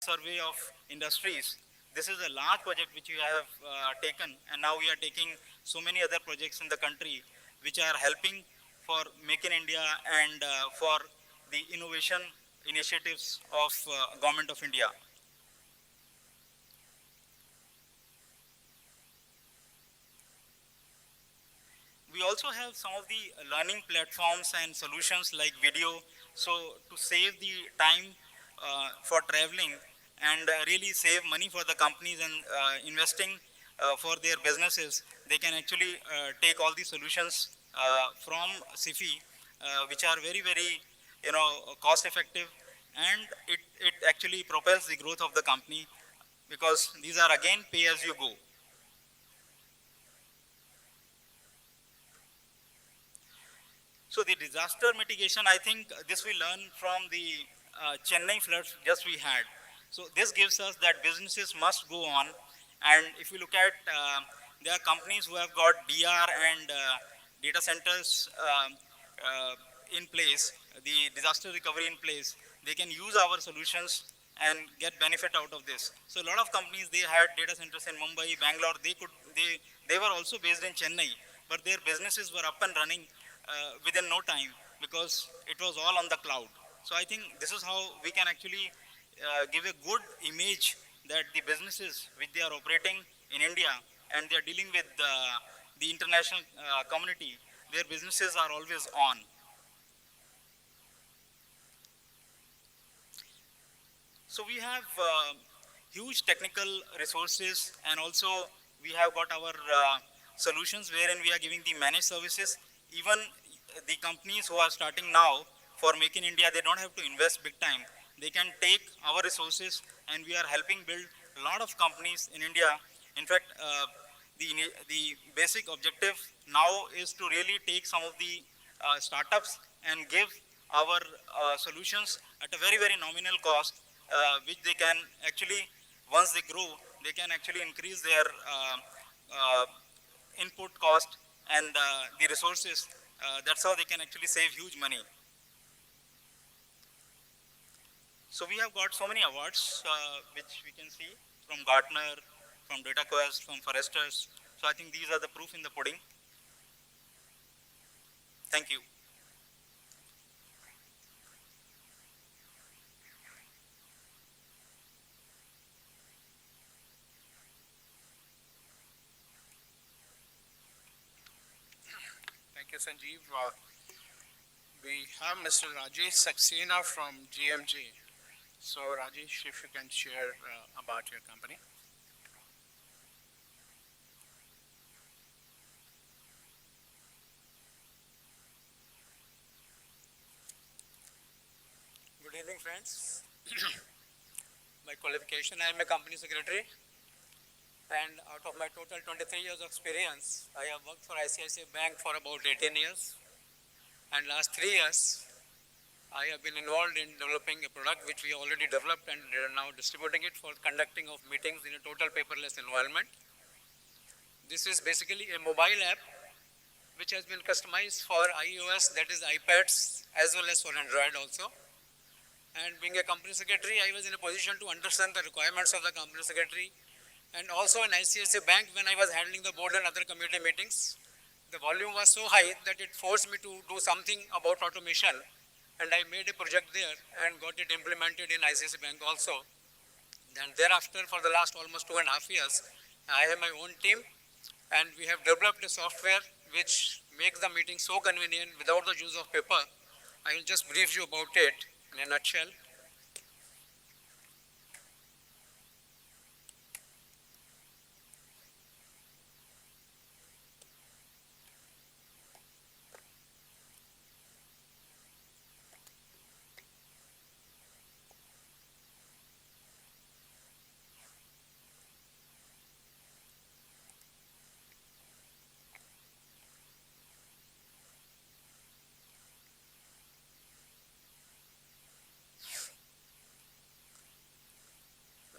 survey of industries. This is a large project which we have taken, and now we are taking so many other projects in the country which are helping for Make in India and for the innovation initiatives of Government of India. We also have some of the learning platforms and solutions like video. So to save the time for traveling and really save money for the companies and investing for their businesses, they can actually take all the solutions from SIFI, which are very, very, cost effective, and it actually propels the growth of the company because these are again pay as you go. So the disaster mitigation, I think this we learn from the Chennai floods just we had. So this gives us that businesses must go on. And if you look at, there are companies who have got DR and data centers in place, the disaster recovery in place. They can use our solutions and get benefit out of this. So a lot of companies, they had data centers in Mumbai, Bangalore. They were also based in Chennai, but their businesses were up and running within no time because it was all on the cloud. So I think this is how we can actually give a good image that the businesses which they are operating in India and they are dealing with the international community, their businesses are always on. So we have huge technical resources, and also we have got our solutions wherein we are giving the managed services. Even the companies who are starting now for Make in India, they don't have to invest big time. They can take our resources, and we are helping build a lot of companies in India. In fact, the basic objective now is to really take some of the startups and give our solutions at a very, very nominal cost, which they can actually, once they grow, they can actually increase their uh, input cost and the resources. That's how they can actually save huge money. So we have got so many awards, which we can see from Gartner, from DataQuest, from Forresters. So I think these are the proof in the pudding. Thank you. Thank you, Sanjeev. We have Mr. Rajesh Saxena from GMG. So, Rajesh, if you can share about your company. Good evening, friends. My qualification, I am a company secretary, and out of my total 23 years of experience, I have worked for ICICI Bank for about 18 years, and last 3 years, I have been involved in developing a product which we already developed and are now distributing it for conducting of meetings in a total paperless environment. This is basically a mobile app which has been customized for iOS, that is iPads, as well as for Android also. And being a company secretary, I was in a position to understand the requirements of the company secretary. And also in ICICI Bank, when I was handling the board and other committee meetings, the volume was so high that it forced me to do something about automation. And I made a project there and got it implemented in ICICI Bank also. And thereafter, for the last almost 2.5 years, I have my own team, and we have developed a software which makes the meeting so convenient without the use of paper. I will just brief you about it in a nutshell.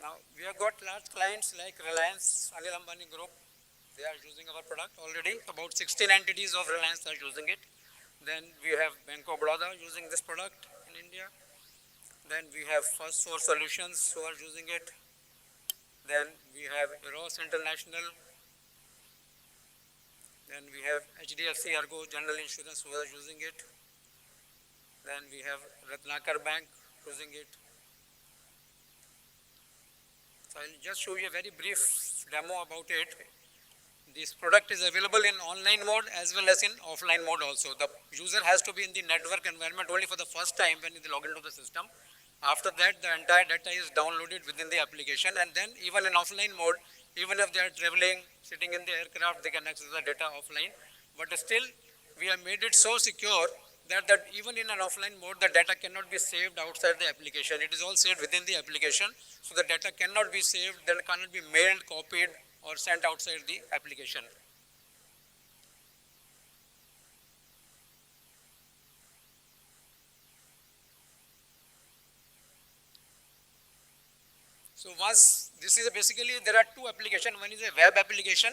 Now, we have got large clients like Reliance, Anil Ambani Group. They are using our product already. About 16 entities of Reliance are using it. Then we have Bank of Baroda using this product in India. Then we have First Source Solutions who are using it. Then we have Eros International. Then we have HDFC Ergo General Insurance who are using it. Then we have Ratnakar Bank using it. So I'll just show you a very brief demo about it. This product is available in online mode as well as in offline mode also. The user has to be in the network environment only for the first time when they log into the system. After that, the entire data is downloaded within the application, and then even in offline mode, even if they are traveling, sitting in the aircraft, they can access the data offline. But still, we have made it so secure that even in an offline mode, the data cannot be saved outside the application. It is all saved within the application, so the data cannot be saved, then cannot be mailed, copied, or sent outside the application. So once, this is basically, there are two applications. One is a web application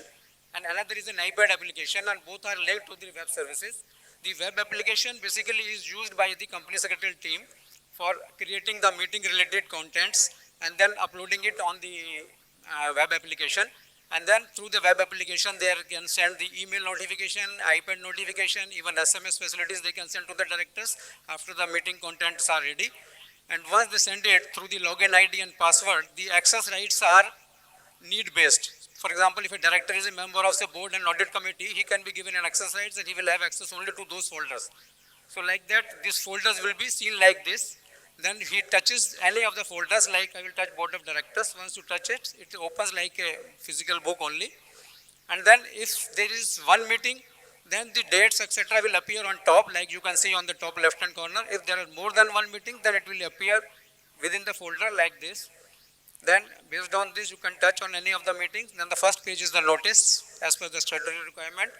and another is an iPad application, and both are linked to the web services. The web application basically is used by the company secretarial team for creating the meeting related contents and then uploading it on the web application. And then through the web application, they can send the email notification, iPad notification, even SMS facilities they can send to the directors after the meeting contents are ready. And once they send it through the login ID and password, the access rights are need-based. For example, if a director is a member of the board and audit committee, he can be given an access rights and he will have access only to those folders. So like that, these folders will be seen like this. Then he touches any of the folders, like I will touch board of directors. Once you touch it, it opens like a physical book only. And then if there is one meeting, then the dates, etc. will appear on top, like you can see on the top left-hand corner. If there are more than one meeting, then it will appear within the folder like this. Then based on this, you can touch on any of the meetings. Then the first page is the notice as per the statutory requirement.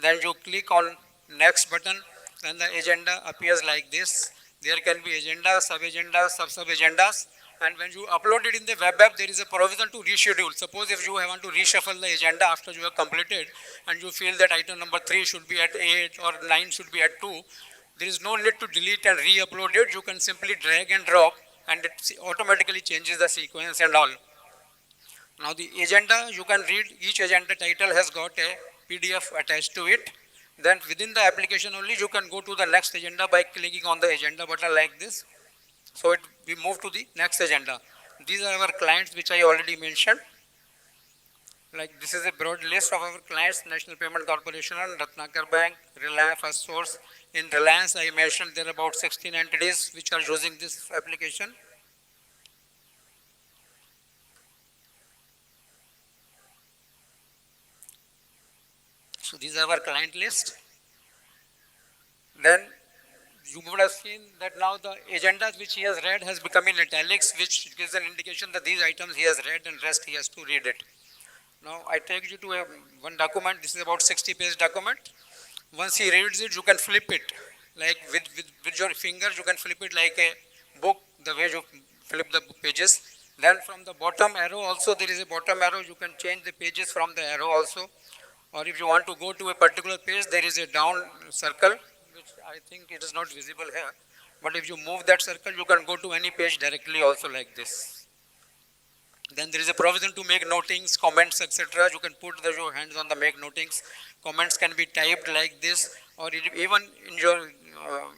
Then you click on next button, then the agenda appears like this. There can be agendas, sub-agendas, sub-sub-agendas. And when you upload it in the web app, there is a provision to reschedule. Suppose if you want to reshuffle the agenda after you have completed and you feel that item number 3 should be at 8 or 9 should be at 2, there is no need to delete and re-upload it. You can simply drag and drop and it automatically changes the sequence and all. Now the agenda, you can read, each agenda title has got a PDF attached to it. Then within the application only, you can go to the next agenda by clicking on the agenda button like this. So we move to the next agenda. These are our clients which I already mentioned. Like this is a broad list of our clients: National Payment Corporation, Ratnakar Bank, Reliance, First Source. In Reliance, I mentioned there are about 16 entities which are using this application. So these are our client list. Then you would have seen that now the agendas which he has read has become in italics, which gives an indication that these items he has read and rest he has to read it. Now I take you to one document. This is about 60-page document. Once he reads it, you can flip it. Like with your finger, you can flip it like a book, the way you flip the pages. Then from the bottom arrow also, there is a bottom arrow. You can change the pages from the arrow also. Or if you want to go to a particular page, there is a down circle, which I think it is not visible here. But if you move that circle, you can go to any page directly also like this. Then there is a provision to make notings, comments, etc. You can put your hands on the make notings. Comments can be typed like this, or even in your,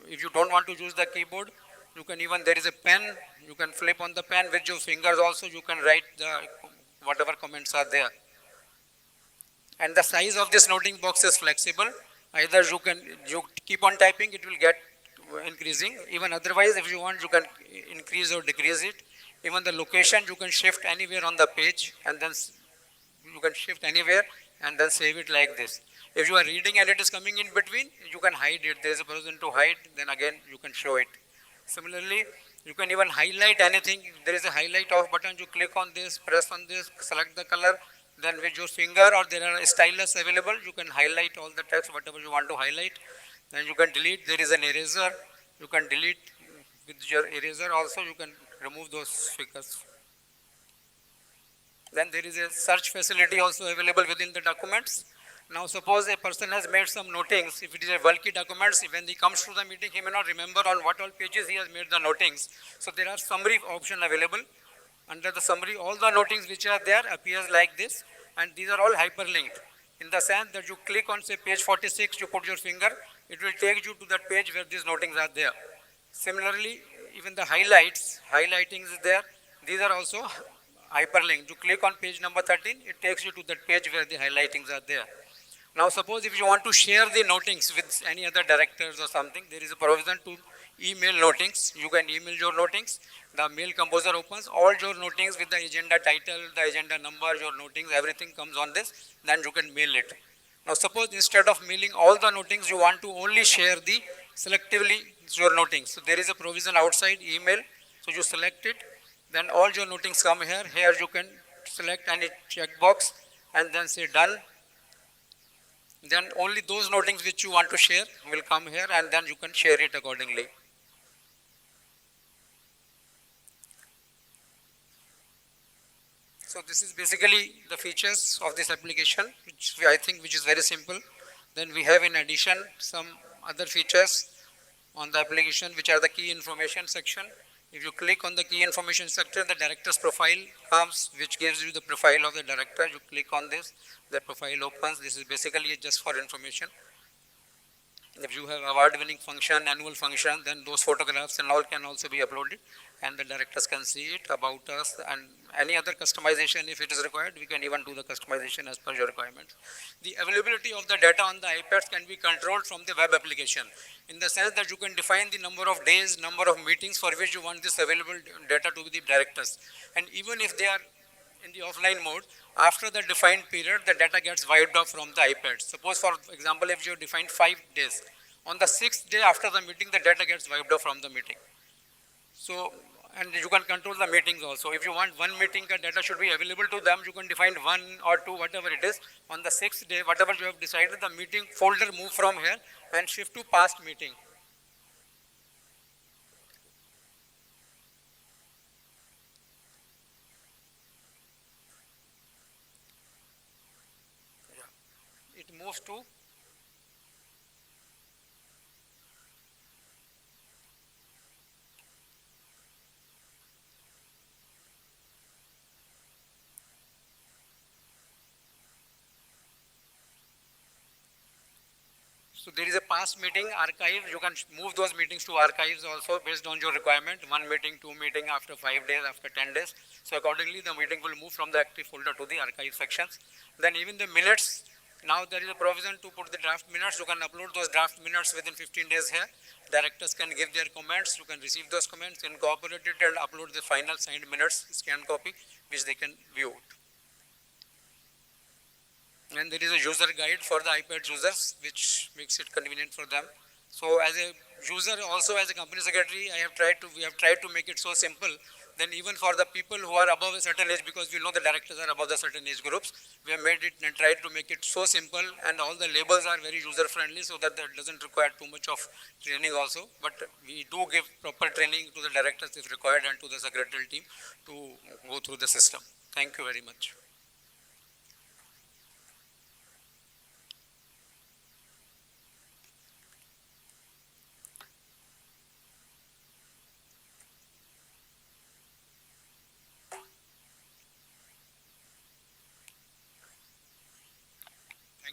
if you don't want to use the keyboard, you can even, there is a pen, you can flip on the pen with your fingers also, you can write the whatever comments are there. And the size of this noting box is flexible. Either you keep on typing, it will get increasing. Even otherwise, if you want, you can increase or decrease it. Even the location, you can shift anywhere on the page, and then you can shift anywhere and then save it like this. If you are reading and it is coming in between, you can hide it. There is a provision to hide, then again you can show it. Similarly, you can even highlight anything. There is a highlight off button. You click on this, press on this, select the color. Then with your finger, or there are stylus available, you can highlight all the text, whatever you want to highlight. Then you can delete. There is an eraser. You can delete with your eraser also. You can remove those figures. Then there is a search facility also available within the documents. Now suppose a person has made some notings, if it is a bulky documents, when he comes to the meeting, he may not remember on what all pages he has made the notings. So there are summary option available. Under the summary, all the notings which are there appears like this, and these are all hyperlinked. In the sense that you click on say page 46, you put your finger, it will take you to that page where these notings are there. Similarly, even the highlighting is there. These are also hyperlinked. You click on page number 13, it takes you to that page where the highlightings are there. Now suppose if you want to share the notings with any other directors or something, there is a provision to email notings. You can email your notings. The mail composer opens all your notings with the agenda title, the agenda number, your notings, everything comes on this, then you can mail it. Now suppose instead of mailing all the notings, you want to only share the selectively your notings. So there is a provision outside email. So you select it, then all your notings come here. Here you can select any checkbox and then say done. Then only those notings which you want to share will come here, and then you can share it accordingly. So this is basically the features of this application, which I think which is very simple. Then we have in addition some other features on the application, which are the key information section. If you click on the key information section, the director's profile comes, which gives you the profile of the director. You click on this, the profile opens. This is basically just for information. If you have award-winning function, annual function, then those photographs and all can also be uploaded, and the directors can see it about us, and any other customization if it is required, we can even do the customization as per your requirements. The availability of the data on the iPads can be controlled from the web application, in the sense that you can define the number of days, number of meetings for which you want this available data to the directors. And even if they are in the offline mode, after the defined period, the data gets wiped off from the iPad. Suppose, for example, if you defined 5 days, on the 6th day after the meeting, the data gets wiped off from the meeting. So, and you can control the meetings also. If you want one meeting, the data should be available to them, you can define 1 or 2, whatever it is. On the 6th day, whatever you have decided, the meeting folder move from here and shift to past meeting. It moves to so there is a past meeting archive. You can move those meetings to archives also based on your requirement. 1 meeting, 2 meeting, after 5 days, after 10 days. So accordingly, the meeting will move from the active folder to the archive sections. Then even the minutes, now there is a provision to put the draft minutes. You can upload those draft minutes within 15 days here. Directors can give their comments. You can receive those comments, incorporate it, and upload the final signed minutes, scanned copy, which they can view. And there is a user guide for the iPad users, which makes it convenient for them. So as a user, also as a company secretary, we have tried to make it so simple. Then even for the people who are above a certain age, because we know the directors are above the certain age groups, we have made it and tried to make it so simple, and all the labels are very user friendly, so that doesn't require too much of training also. But we do give proper training to the directors if required, and to the secretarial team to go through the system. Thank you very much.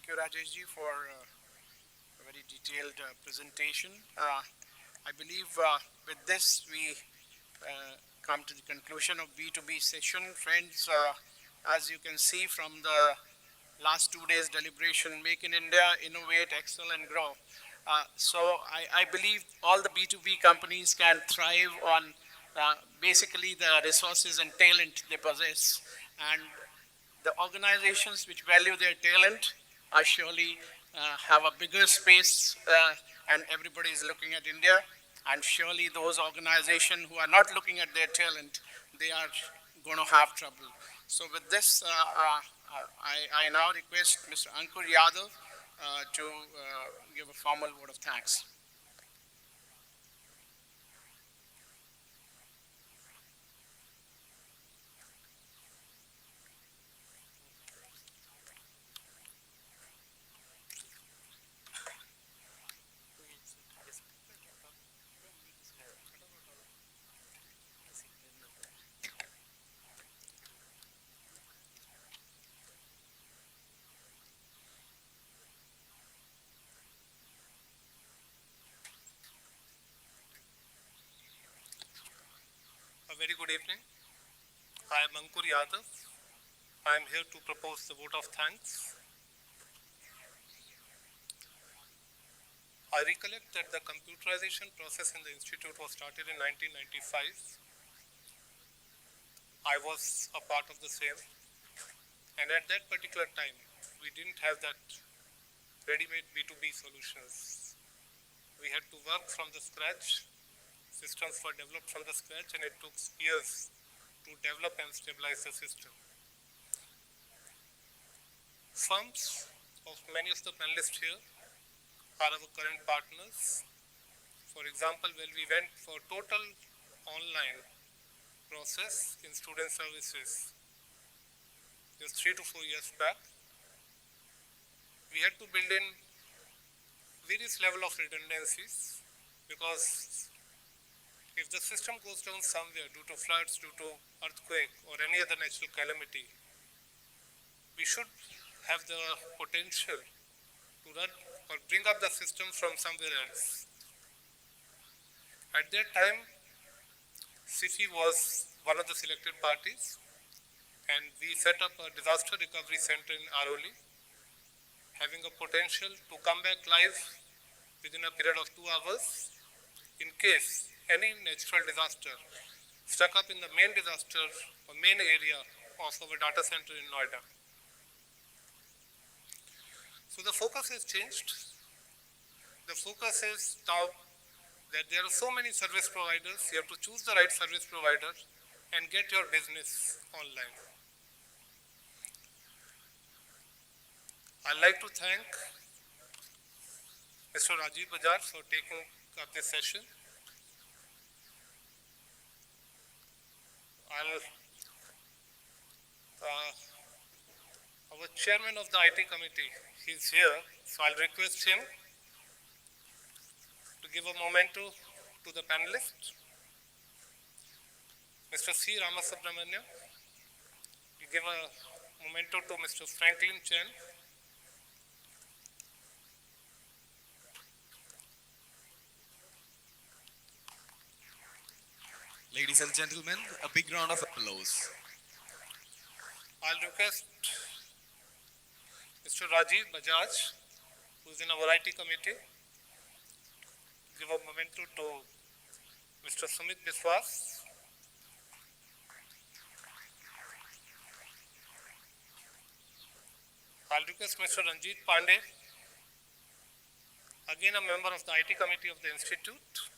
Thank you, Rajesh ji, for a very detailed presentation. I believe with this we come to the conclusion of B2B session. Friends, as you can see from the last 2 days deliberation, Make in India, Innovate, Excel and Grow. So I believe all the B2B companies can thrive on basically the resources and talent they possess. And the organizations which value their talent are surely have a bigger space, and everybody is looking at India. And surely those organizations who are not looking at their talent, they are going to have trouble. So with this, I now request Mr. Ankur Yadav to give a formal word of thanks. A very good evening. I am Ankur Yadav. I am here to propose the vote of thanks. I recollect that the computerization process in the institute was started in 1995. I was a part of the same, and at that particular time, we didn't have that ready-made B2B solutions. We had to work from the scratch. Systems were developed from the scratch, and it took years to develop and stabilize the system. Firms of many of the panelists here are our current partners. For example, when we went for total online process in student services just 3 to 4 years back, we had to build in various level of redundancies, because if the system goes down somewhere due to floods, due to earthquake or any other natural calamity, we should have the potential to run or bring up the system from somewhere else. At that time, SIFI was one of the selected parties, and we set up a disaster recovery center in Airoli, having a potential to come back live within a period of 2 hours in case any natural disaster stuck up in the main disaster or main area of our data center in Noida. So the focus has changed. The focus is now that there are so many service providers, you have to choose the right service provider and get your business online. I'd like to thank Mr. Rajiv Bajaj for taking up this session. Our chairman of the IT committee, he's here, so I'll request him to give a memento to the panelists. Mr. C. Ramasubramanian, you give a memento to Mr. Franklin Chen. Ladies and gentlemen, a big round of applause. I'll request Mr. Rajiv Bajaj, who is in our IT committee, to give a memento to Mr. Sumit Biswas. I'll request Mr. Ranjit Pandey, again a member of the IT committee of the institute,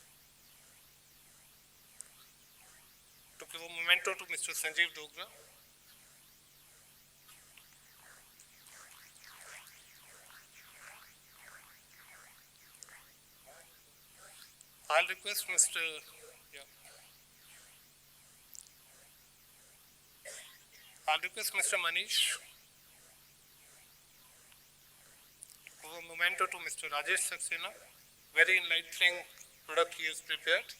to give a memento to Mr. Sanjeev Dogra. I'll request Mr. Manish to give a memento to Mr. Rajesh Saxena. Very enlightening product he has prepared.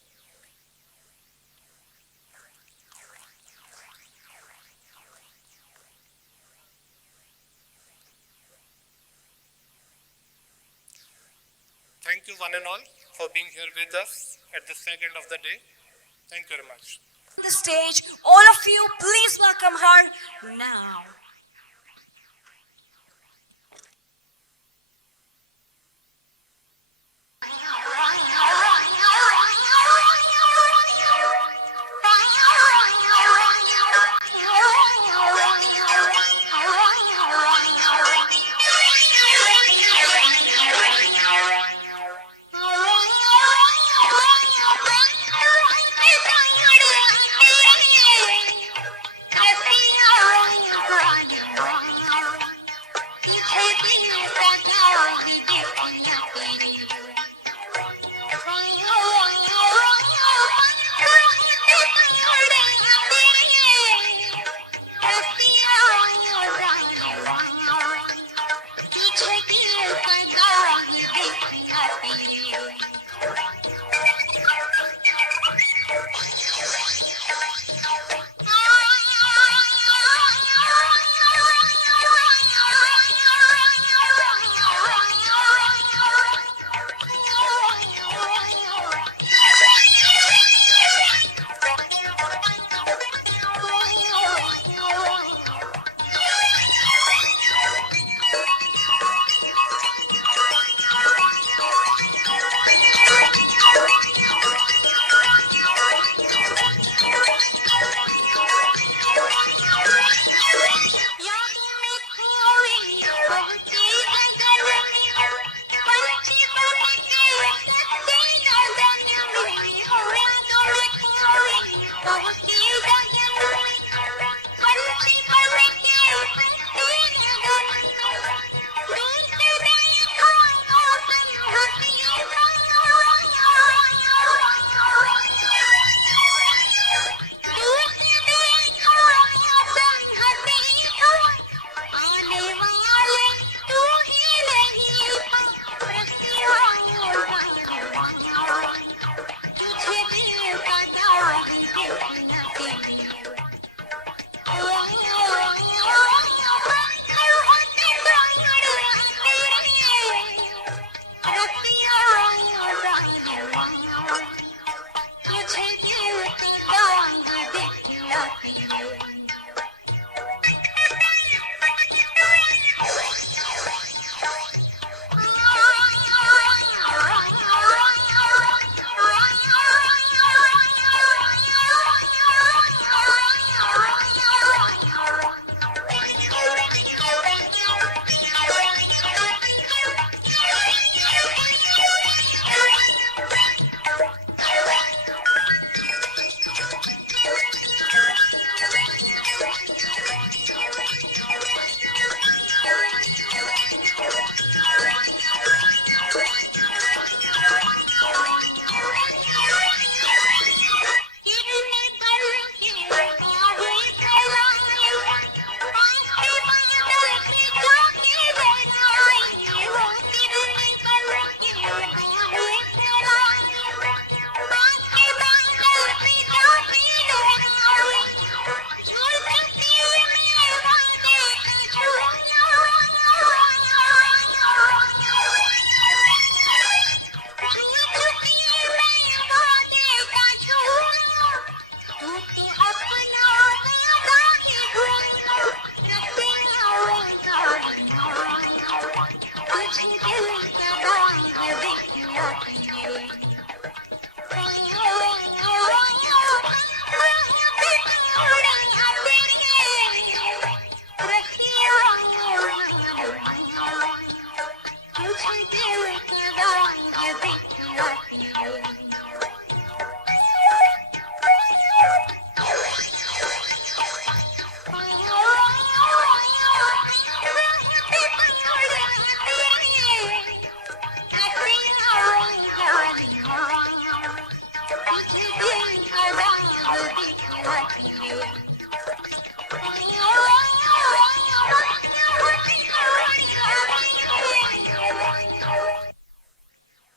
Thank you one and all for being here with us at the second of the day. Thank you very much. On the stage, all of you, please welcome her now. Run.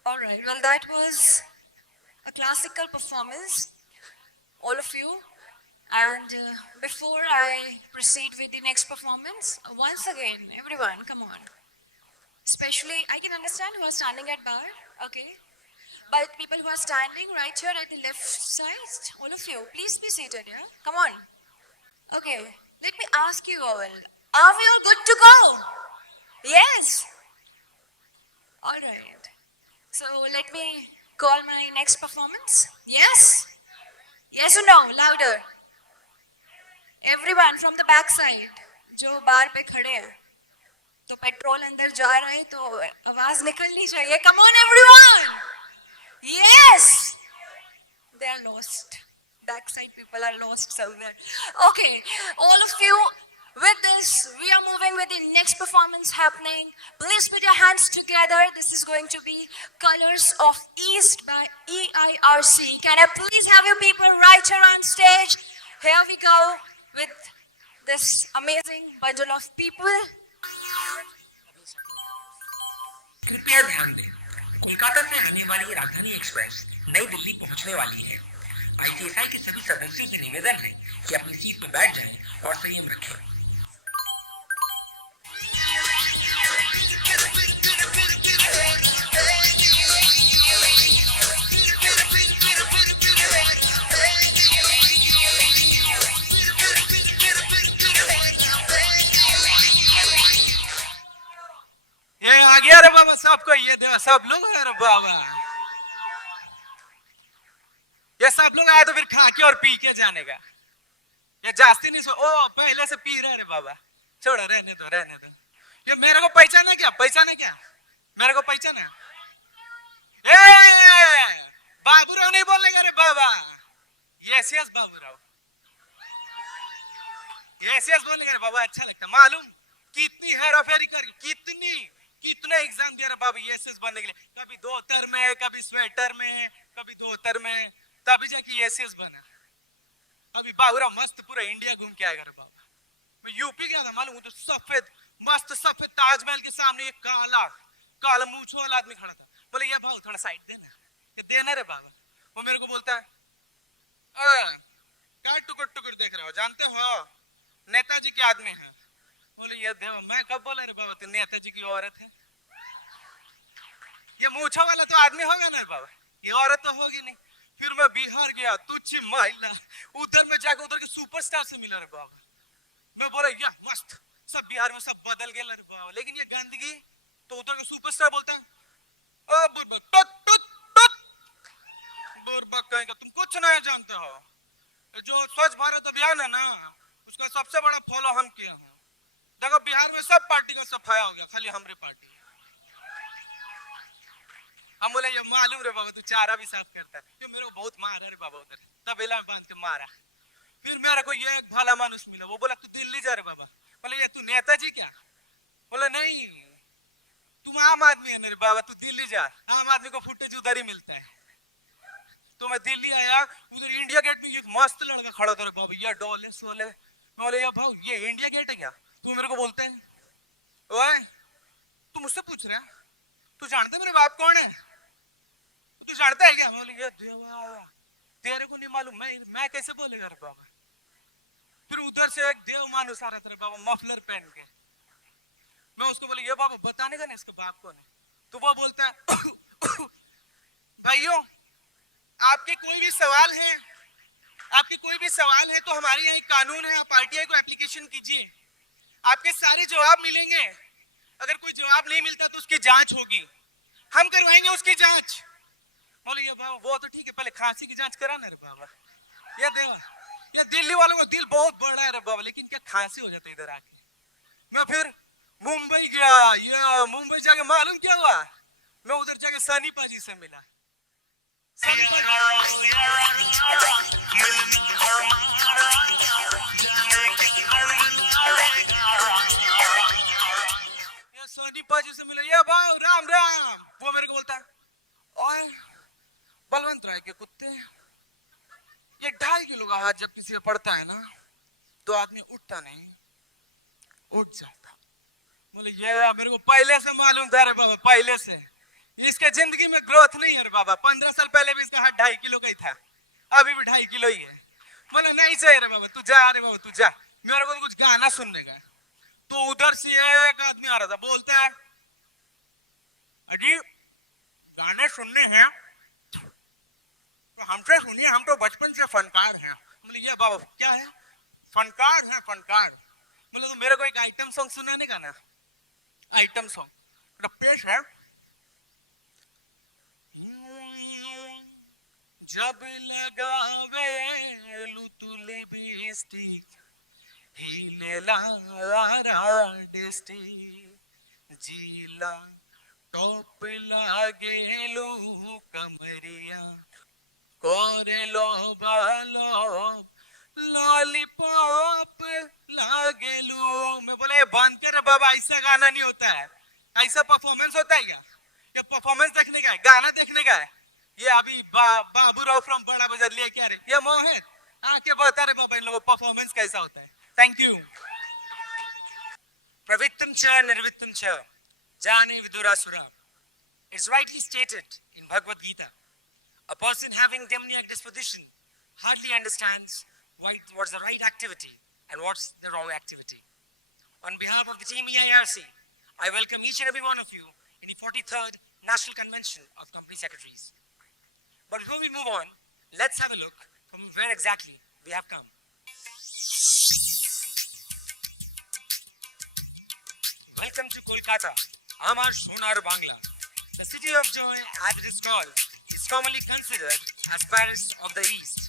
All right, well, that was a classical performance, all of you. And before I proceed with the next performance, once again, everyone, come on. Especially, I can understand who are standing at bar, okay? But people who are standing right here at the left side, all of you, please be seated, yeah? Come on. Okay, let me ask you all, are we all good to go? Yes? All right. So let me call my next performance. Yes? Yes or no? Louder. Everyone from the back side, जो बार पे खड़े हैं, तो petrol अंदर जा रहा है तो आवाज निकलनी चाहिए. Come on, everyone. Yes. They are lost. Backside people are lost somewhere. Okay, all of you. With this, we are moving with the next performance happening. Please put your hands together. This is going to be Colors of East by EIRC. Can I please have you people right here on stage? Here we go with this amazing bundle of people. कृपया ध्यान दें, कोलकाता से आने वाली राजधानी express नई दिल्ली पहुंचने वाली है. आईसीएसआई के सभी सदस्यों से निवेदन है कि अपनी सीट पर बैठ जाएं और संयम रखें. ये आ गया रे बाबा, सबको ये दो, सब लोग आए रे बाबा. ये सब लोग आए तो फिर खा के और पी के जाने का. ये जास्ती नहीं ओ पहले से पी रहे रे बाबा. छोड़ो, रहने दो, रहने दो. ये मेरे को पहचाना क्या? पहचाना क्या? मेरे को पहचाना? बाबूराव नहीं बोलने का रे बाबा. Yes yes Baburao. एसीएस बोलेंगे रे बाबा अच्छा लगता है। मालूम कितनी हेराफेरी कर, कितने एग्जाम दिया रे बाबा एसीएस बनने के लिए, कभी धोतर में, कभी स्वेटर में, कभी धोतर में, तभी जाके एसीएस बना। अभी बाबूरा मस्त पूरा इंडिया घूम के आएगा रे बाबा। मैं यूपी गया था मालूम, तो सफेद मस्त सफेद ताजमहल के सामने एक काला काला मूंछ वाला आदमी खड़ा था। बोले ये भाव थोड़ा साइड देना, ये देना रे बाबा। वो मेरे को बोलता है क्या टुकड़ टुकड़ देख रहे हो, जानते हो नेताजी के आदमी हैं। बोले ये देव, मैं कब बोला रे बाबा तू नेताजी की औरत है? ये मूछा वाला तो आदमी होगा ना रे बाबा, ये औरत तो होगी नहीं। फिर मैं बिहार गया, तुच्छ महिला, उधर में जाकर उधर के सुपरस्टार से मिला रे बाबा। मैं बोला या मस्त, सब बिहार में सब बदल गया रे बाबा, लेकिन ये गंदगी तो उधर का सुपरस्टार बोलता है ओ बुरबक टुट टुट टुट, बुरबक कहेगा तुम कुछ नहीं जानते हो। जो स्वच्छ भारत अभियान है ना, उसका सबसे बड़ा फॉलो हम किया हूँ। देखो बिहार में सब पार्टी का सफाया हो गया, खाली हमारी पार्टी। हम बोले ये मालूम रे बाबा तू चारा भी साफ करता है। ये मेरे को बहुत मारा रे बाबा, उधर तबेला में बांध के मारा। फिर मेरे को ये एक भला मानुस मिला, वो बोला तू दिल्ली जा रे बाबा। बोले ये तू नेताजी क्या? बोले नहीं तुम आम आदमी है मेरे बाबा, तू दिल्ली जा, आम आदमी को फुटेज उधर ही मिलता है। तो मैं दिल्ली आया, उधर इंडिया गेट में एक मस्त लड़का खड़ा था रे बाबा, ये डोले सोले। मैं बोले या भाव ये इंडिया गेट है क्या? तू मेरे को बोलता है ओए तू मुझसे पूछ रहा है, तू जानता है मेरे बाप कौन है? तू जानता है क्या? मैं बोले ये देवा तेरे को नहीं मालूम, मैं कैसे बोलेगा रे बाबा। फिर उधर से एक देव मानुस आ रहा था रे बाबा मफलर पहन के। मैं उसको बोले ये बाबा बताने का ना इसके बाप कौन है? तो वो बोलता है भाइयों आपके कोई भी सवाल है, आपके कोई भी सवाल है तो हमारे यहाँ एक कानून है, आप आरटीआई को एप्लीकेशन कीजिए, आपके सारे जवाब मिलेंगे। अगर कोई जवाब नहीं मिलता तो उसकी जांच होगी, हम करवाएंगे उसकी जांच। बोले ये बाबा वो तो ठीक है, पहले खांसी की जांच कराना रे बाबा। ये देवा ये दिल्ली वालों का दिल बहुत बड़ा है रे बाबा, लेकिन क्या खांसी हो जाता है इधर आके। मैं फिर मुंबई गया, ये मुंबई जाके मालूम क्या हुआ, मैं उधर जाके सनी पाजी से मिला। सनी पाजी से मिला, ये भाव राम राम। वो मेरे को बोलता है ओए बलवंत राय के कुत्ते, ये 2.5 किलो का हाथ जब किसी पे पड़ता है ना तो आदमी उठता नहीं, उठ जाता। बोले ये मेरे को पहले से मालूम था रे बाबा, पहले से। इसके जिंदगी में ग्रोथ नहीं है रे बाबा, 15 साल पहले भी इसका हाथ 2.5 किलो का ही था, अभी भी 2.5 किलो ही है। बोले नहीं चाहिए रे बाबा, तू जा रे बाबा तू जा, मेरे को तो कुछ गाना सुनने का। तो उधर से एक आदमी आ रहा था, बोलता है अजी गाने सुनने हैं तो हमसे सुनिए, हम तो बचपन से फनकार हैं। बोले ये बाबा क्या है? फनकार है फनकार। बोले तो मेरे को एक आइटम सॉन्ग सुनाने का ना, आइटम सॉन्ग पेश है। जब लगावे लुतुले बिस्टिक हिले लारा डिस्टिक जीला टॉप लागे लू कमरिया कोरे लो बालो लॉलीपॉप लागे लू। मैं बोला ये बंद कर बाबा, ऐसा गाना नहीं होता है, ऐसा परफॉर्मेंस होता है क्या? ये परफॉर्मेंस देखने का है, गाना देखने का है। ये अभी बाबूराव फ्रॉम बड़ा बाजार लिए क्या रे, ये मोहित आके बता रहे बाबा इन लोगों परफॉर्मेंस कैसा होता है। Thank you. प्रवृत्तम च निर्वृत्तम च जाने विदुरासुरा. It's rightly stated in Bhagavad Gita. A person having demoniac disposition hardly understands what's the right activity and what's the wrong activity. On behalf of the team EIRC, I welcome each and every one of you in the 43rd National Convention of Company Secretaries. But before we move on, let's have a look from where exactly we have come. Welcome to Kolkata, Amar Sonar Bangla. The city of joy, as it is called, is commonly considered as Paris of the East,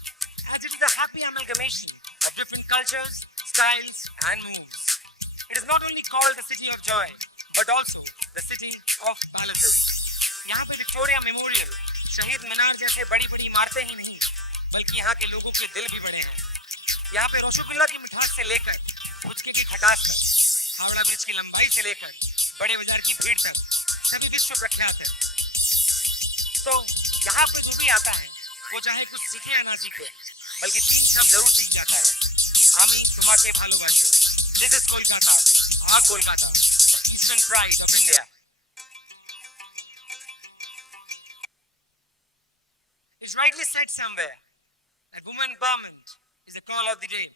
as it is a happy amalgamation of different cultures, styles, and moves. It is not only called the city of joy, but also the city of palaces. यहाँ पे Victoria memorial, शहीद मीनार जैसे बड़ी बड़ी इमारतें ही नहीं, बल्कि यहाँ के लोगों के दिल भी बड़े हैं। यहाँ पे रसगुल्ला की मिठास से लेकर पुचके की खटास तक, हावड़ा ब्रिज की लंबाई से लेकर बड़े बाजार की भीड़ तक सभी विश्व प्रख्यात है। तो यहाँ पे जो भी आता है वो चाहे कुछ सीखे या ना सीखे, बल्कि 3 शब्द जरूर सीख जाता है। आमी तुम्हारे भालोबाशो। This is Kolkata, our Kolkata, the eastern pride of India. It's rightly said somewhere that women empowerment is the call of the day.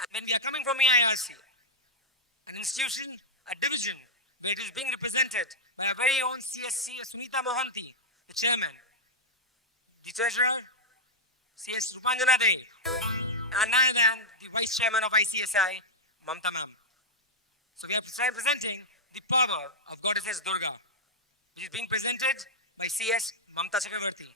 And when we are coming from AIRC, an institution, a division, where it is being represented by our very own CSC Sunita Mohanty, the chairman, the treasurer, CS Rupanjana Dey, and none than the vice chairman of ICSI, Mamta Ma'am. So we are representing the power of Goddess Durga, which is being presented by CS Mamta Chakravarti.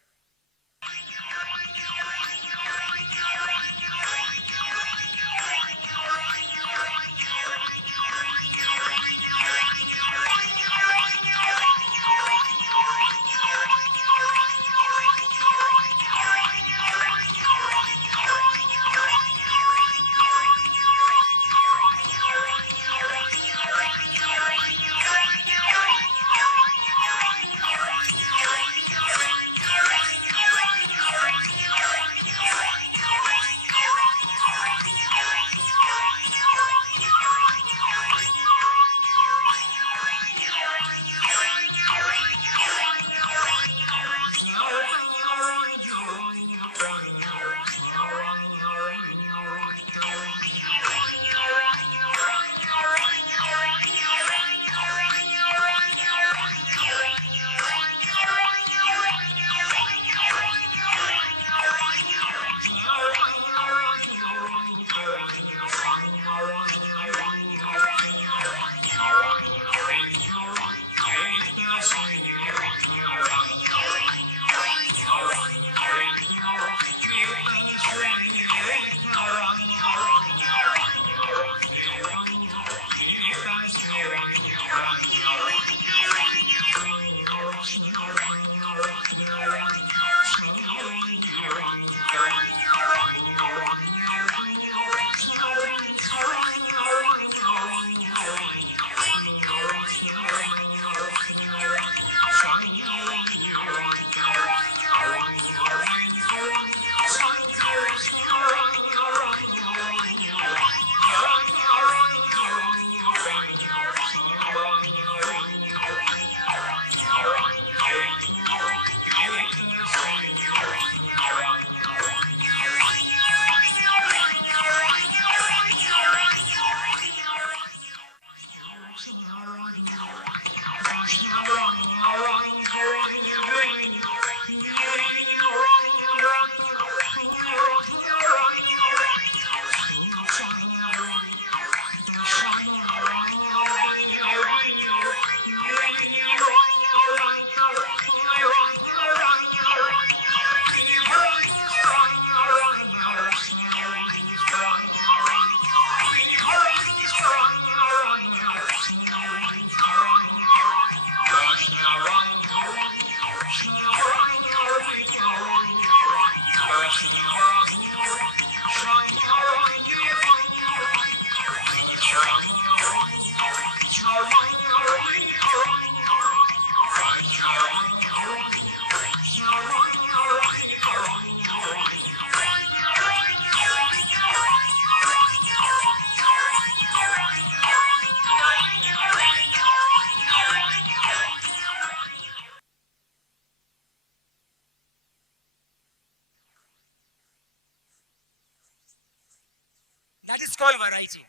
That is called variety.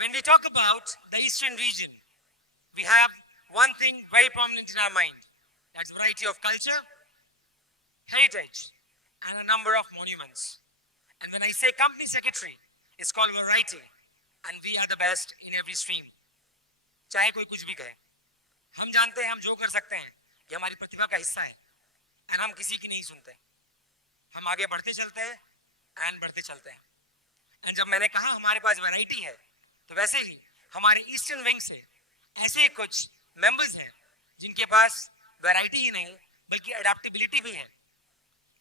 When we talk about the eastern region, we have one thing very prominent in our mind. That's variety of culture, heritage, and a number of monuments. And when I say company secretary, it's called variety, and we are the best in every stream. चाहे कोई कुछ भी कहे, हम जानते हैं हम जो कर सकते हैं, ये हमारी प्रतिभा का हिस्सा है, and हम किसी की नहीं सुनते, हम आगे बढ़ते चलते हैं, and बढ़ते चलते हैं. And जब मैंने कहा हमारे पास वैरायटी है, तो वैसे ही हमारे ईस्टर्न विंग से ऐसे कुछ मेंबर्स हैं जिनके पास वैरायटी ही नहीं बल्कि अडेप्टेबिलिटी भी है.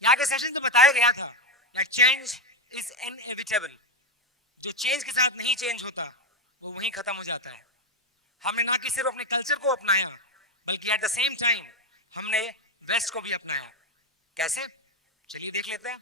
यहाँ के सेशन में बताया गया था that change is inevitable. जो चेंज के साथ नहीं चेंज होता वो वहीं खत्म हो जाता है। हमने ना कि सिर्फ अपने कल्चर को अपनाया बल्कि एट द सेम टाइम हमने वेस्ट को भी अपनाया। कैसे? चलिए देख लेते हैं।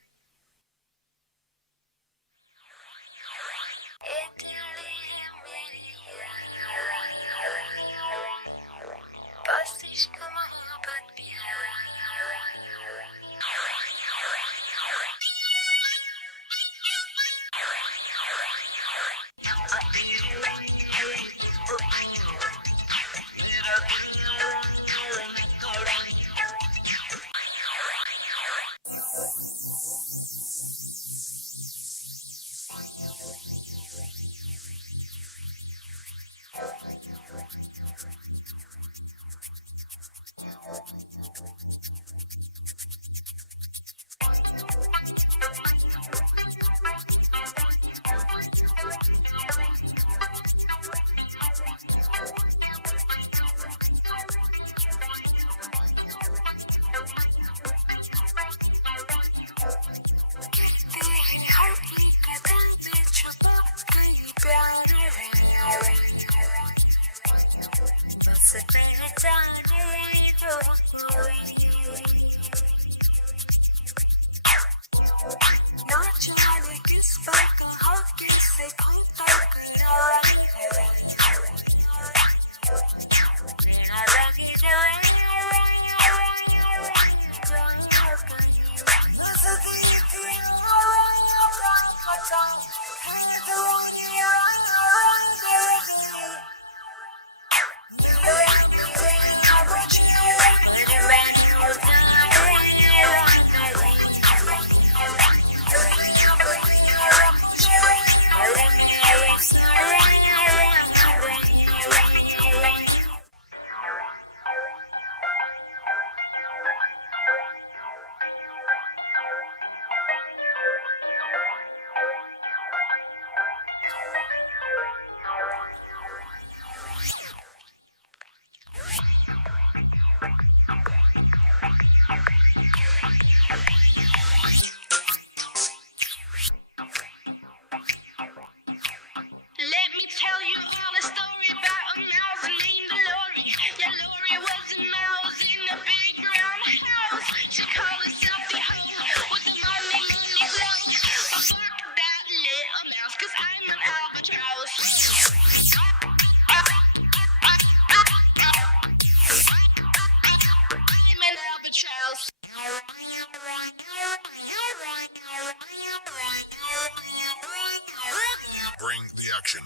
Bring the action.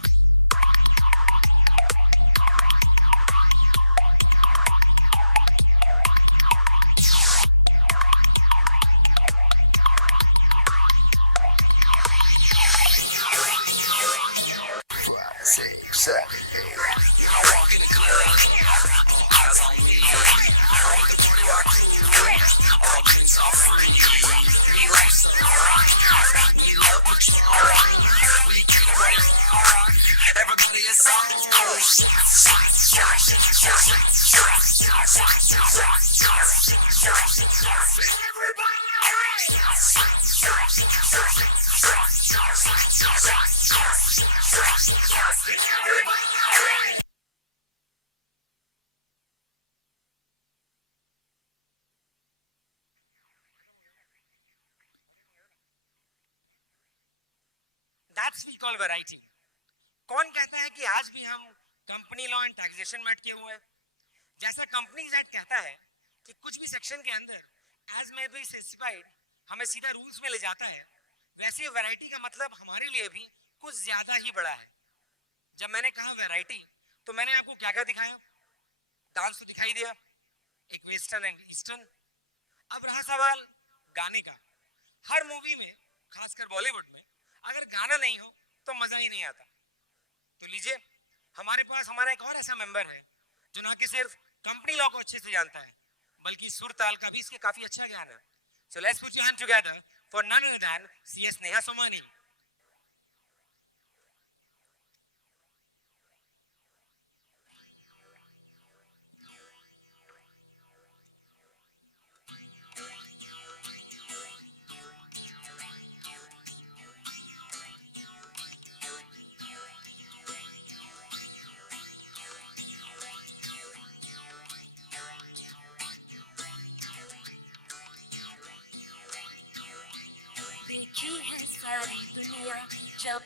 That's we call variety. कौन कहता है कि आज भी हम कंपनी लॉ एंड टैक्सेशन में अटके हुए हैं? जैसा कंपनीज एक्ट कहता है कि कुछ भी सेक्शन के अंदर एज मे बी स्पेसिफाइड हमें सीधा रूल्स में ले जाता है, वैसे वैरायटी का मतलब हमारे लिए भी कुछ ज्यादा ही बड़ा है। जब मैंने कहा वैरायटी तो मैंने आपको क्या क्या दिखाया? डांस तो दिखाई दिया, एक वेस्टर्न एंड ईस्टर्न। अब रहा सवाल गाने का। हर मूवी में खासकर बॉलीवुड में अगर गाना नहीं हो तो मजा ही नहीं आता। तो लीजिए, हमारे पास हमारा एक और ऐसा मेंबर है जो ना कि सिर्फ कंपनी लॉ को अच्छे से जानता है बल्कि सुर ताल का भी इसके काफी अच्छा ज्ञान है। So let's put your hand together for none other than CS Neha Somani.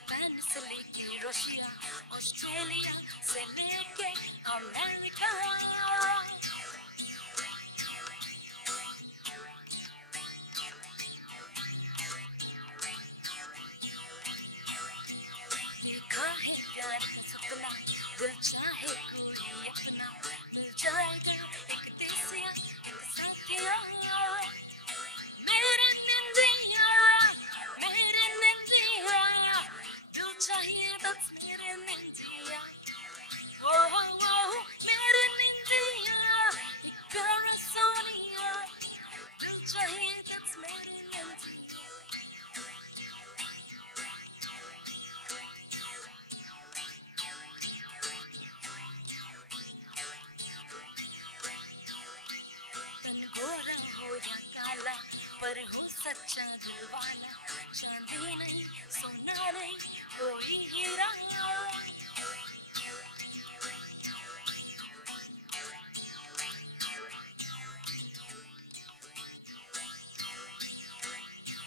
Japan से लेके रशिया, ऑस्ट्रेलिया से लेके अमेरिका। देखा है प्यार का सपना, दिल चाहे कोई अपना, मिल जाएगा एक देसिया एक साथिया। मेरे निंदिया, मेरे निंदिया, दिल चाहिए that's मेरे निंदिया। Oh, oh, oh, मेरे निंदिया, एक प्यारा सोनिया, दिल चाहिए that's मेरे निंदिया। तन गोरा हो या काला, पर हो सच्चा दिल वाला, चांदी नहीं सोना नहीं कोई हीरा।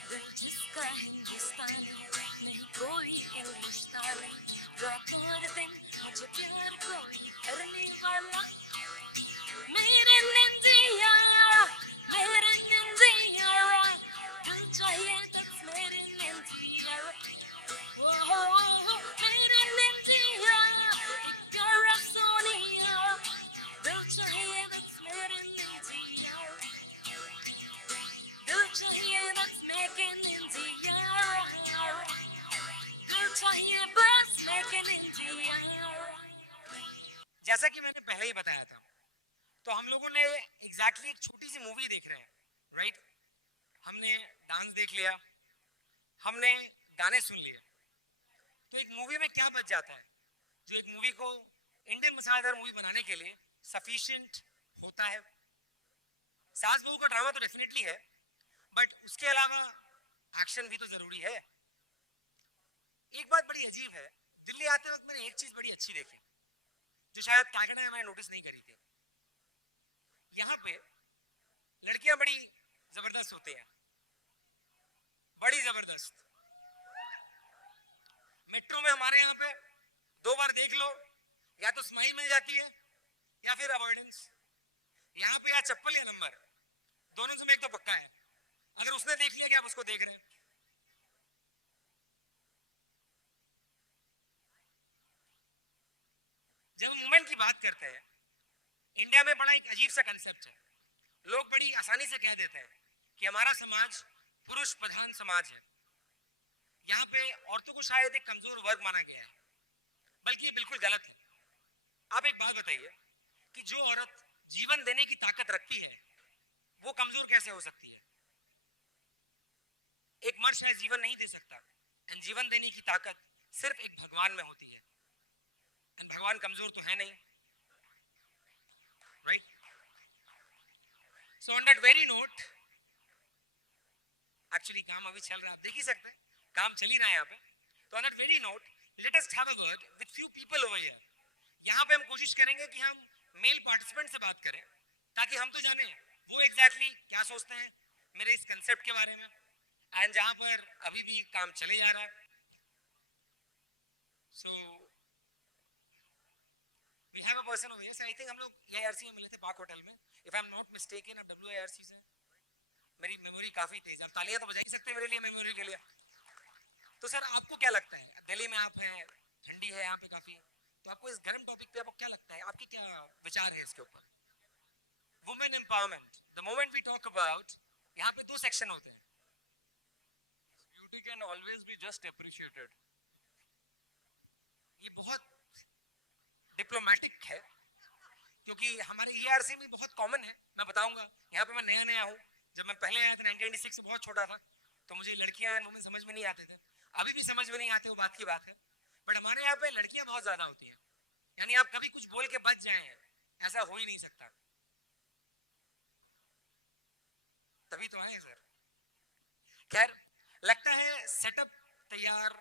दिल जिसका हिंदुस्तानी, नहीं कोई इंग्लिशतानी, रातों और दिन मुझे प्यार कोई करने वाला। मेरे निंदिया, मेरे निंदिया, दिल चाहिए that's मेरे निंदिया। Oh, oh, oh, मेरे निंदिया, एक प्यारा सोनिया, दिल चाहिए that's मेरे निंदिया। दिल चाहिए that's मेरे निंदिया। दिल चाहिए बस मेरे निंदिया। जैसा कि मैंने पहले ही बताया था, तो हम लोगों ने एग्जैक्टली एक छोटी सी मूवी देख रहे हैं, राइट? हमने डांस देख लिया, हमने गाने सुन लिए, तो एक मूवी में क्या बच जाता है जो एक मूवी को इंडियन मसालेदार मूवी बनाने के लिए सफिशिएंट होता है? सास बहू का ड्रामा तो डेफिनेटली है, बट उसके अलावा एक्शन भी तो जरूरी है। एक बात बड़ी अजीब है, दिल्ली आते वक्त मैंने एक चीज बड़ी अच्छी देखी जो शायद कैलकाटा में मैंने नोटिस नहीं करी थी। यहाँ पे लड़कियां बड़ी जबरदस्त होती हैं, बड़ी जबरदस्त। मेट्रो में हमारे यहाँ पे 2 बार देख लो, या तो स्माइल मिल जाती है या फिर अवॉइडेंस। यहाँ पे या चप्पल या नंबर, दोनों से में एक तो पक्का है। अगर उसने देख लिया कि आप उसको देख रहे हैं। जब मूवमेंट की बात करते हैं, इंडिया में बड़ा एक अजीब सा कंसेप्ट है। लोग बड़ी आसानी से कह देते हैं कि हमारा समाज पुरुष प्रधान समाज है, यहाँ पे औरतों को शायद एक कमजोर वर्ग माना गया है, बल्कि ये बिल्कुल गलत है। आप एक बात बताइए कि जो औरत जीवन देने की ताकत रखती है वो कमजोर कैसे हो सकती है? एक मर्द शायद जीवन नहीं दे सकता, एंड जीवन देने की ताकत सिर्फ एक भगवान में होती है, एंड भगवान कमजोर तो है नहीं, right? So on that very note, actually काम अभी चल रहा है, आप देख ही सकते हैं काम चल ही रहा है यहाँ पे। तो on that very note, let us have a word with few people over here. यहाँ पे हम कोशिश करेंगे कि हम मेल पार्टिसिपेंट से बात करें, ताकि हम तो जाने वो एग्जैक्टली क्या सोचते हैं मेरे इस कंसेप्ट के बारे में, एंड जहाँ पर अभी भी काम चले जा रहा है। So we have a person over here. I think हम लोग AIRC में मिले थे, पार्क होटल में, if I am not mistaken. अब WIRC से मेरी मेमोरी काफी तेज है, तालियां तो बजा ही सकते हैं मेरे लिए मेमोरी के लिए। तो सर आपको क्या लगता है, दिल्ली में आप हैं, ठंडी है यहाँ पे काफी, तो आपको इस गर्म टॉपिक पे आपको क्या लगता है, आपके क्या विचार है इसके ऊपर? Women empowerment, the moment we talk about, यहाँ पे 2 सेक्शन होते हैं। Beauty can always be just appreciated. ये बहुत डिप्लोमेटिक है, क्योंकि हमारे AIRC में बहुत कॉमन है। मैं बताऊंगा, यहाँ पे मैं नया नया हूँ, जब मैं पहले आया था 1986 से बहुत छोटा था, तो मुझे लड़कियां एंड वुमेन समझ में नहीं आते थे, अभी भी समझ में नहीं आते, वो बात की बात है। बट हमारे यहाँ पे लड़कियां बहुत ज्यादा होती हैं, यानी आप कभी कुछ बोल के बच जाए ऐसा हो ही नहीं सकता। तभी तो आए सर। खैर, लगता है सेटअप तैयार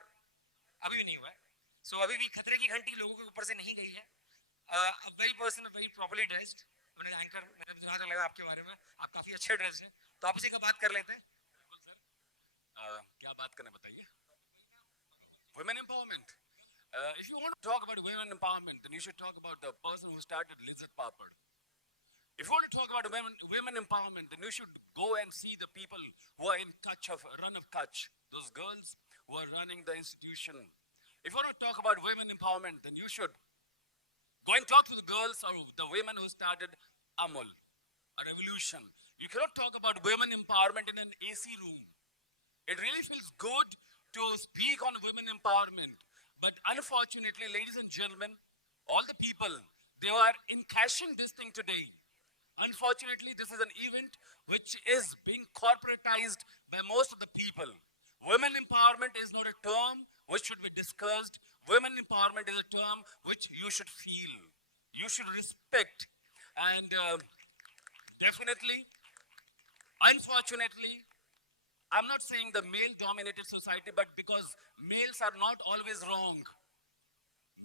अभी भी नहीं हुआ है, सो अभी भी खतरे की घंटी लोगों के ऊपर से नहीं गई है। Very person very properly dressed, मैंने एंकर, मैंने जहाँ तक लगा आपके बारे में आप काफी अच्छे ड्रेस हैं, तो आप इसी का बात कर लेते हैं। क्या बात करना बताइए। women empowerment. If you want to talk about women empowerment, then you should talk about the person who started Lizard Papad. If you want to talk about women empowerment, then you should go and see the people who are in run of Kutch, those girls who are running the institution. If you want to talk about women empowerment, then you should go and talk to the girls or the women who started Amul, a revolution. You cannot talk about women empowerment in an AC room. It really feels good to speak on women empowerment. But unfortunately, ladies and gentlemen, all the people, they are encashing this thing today. Unfortunately, this is an event which is being corporatized by most of the people. Women empowerment is not a term which should be discussed. Women empowerment is a term which you should feel, you should respect. And definitely, unfortunately, I'm not saying the male-dominated society, but because males are not always wrong.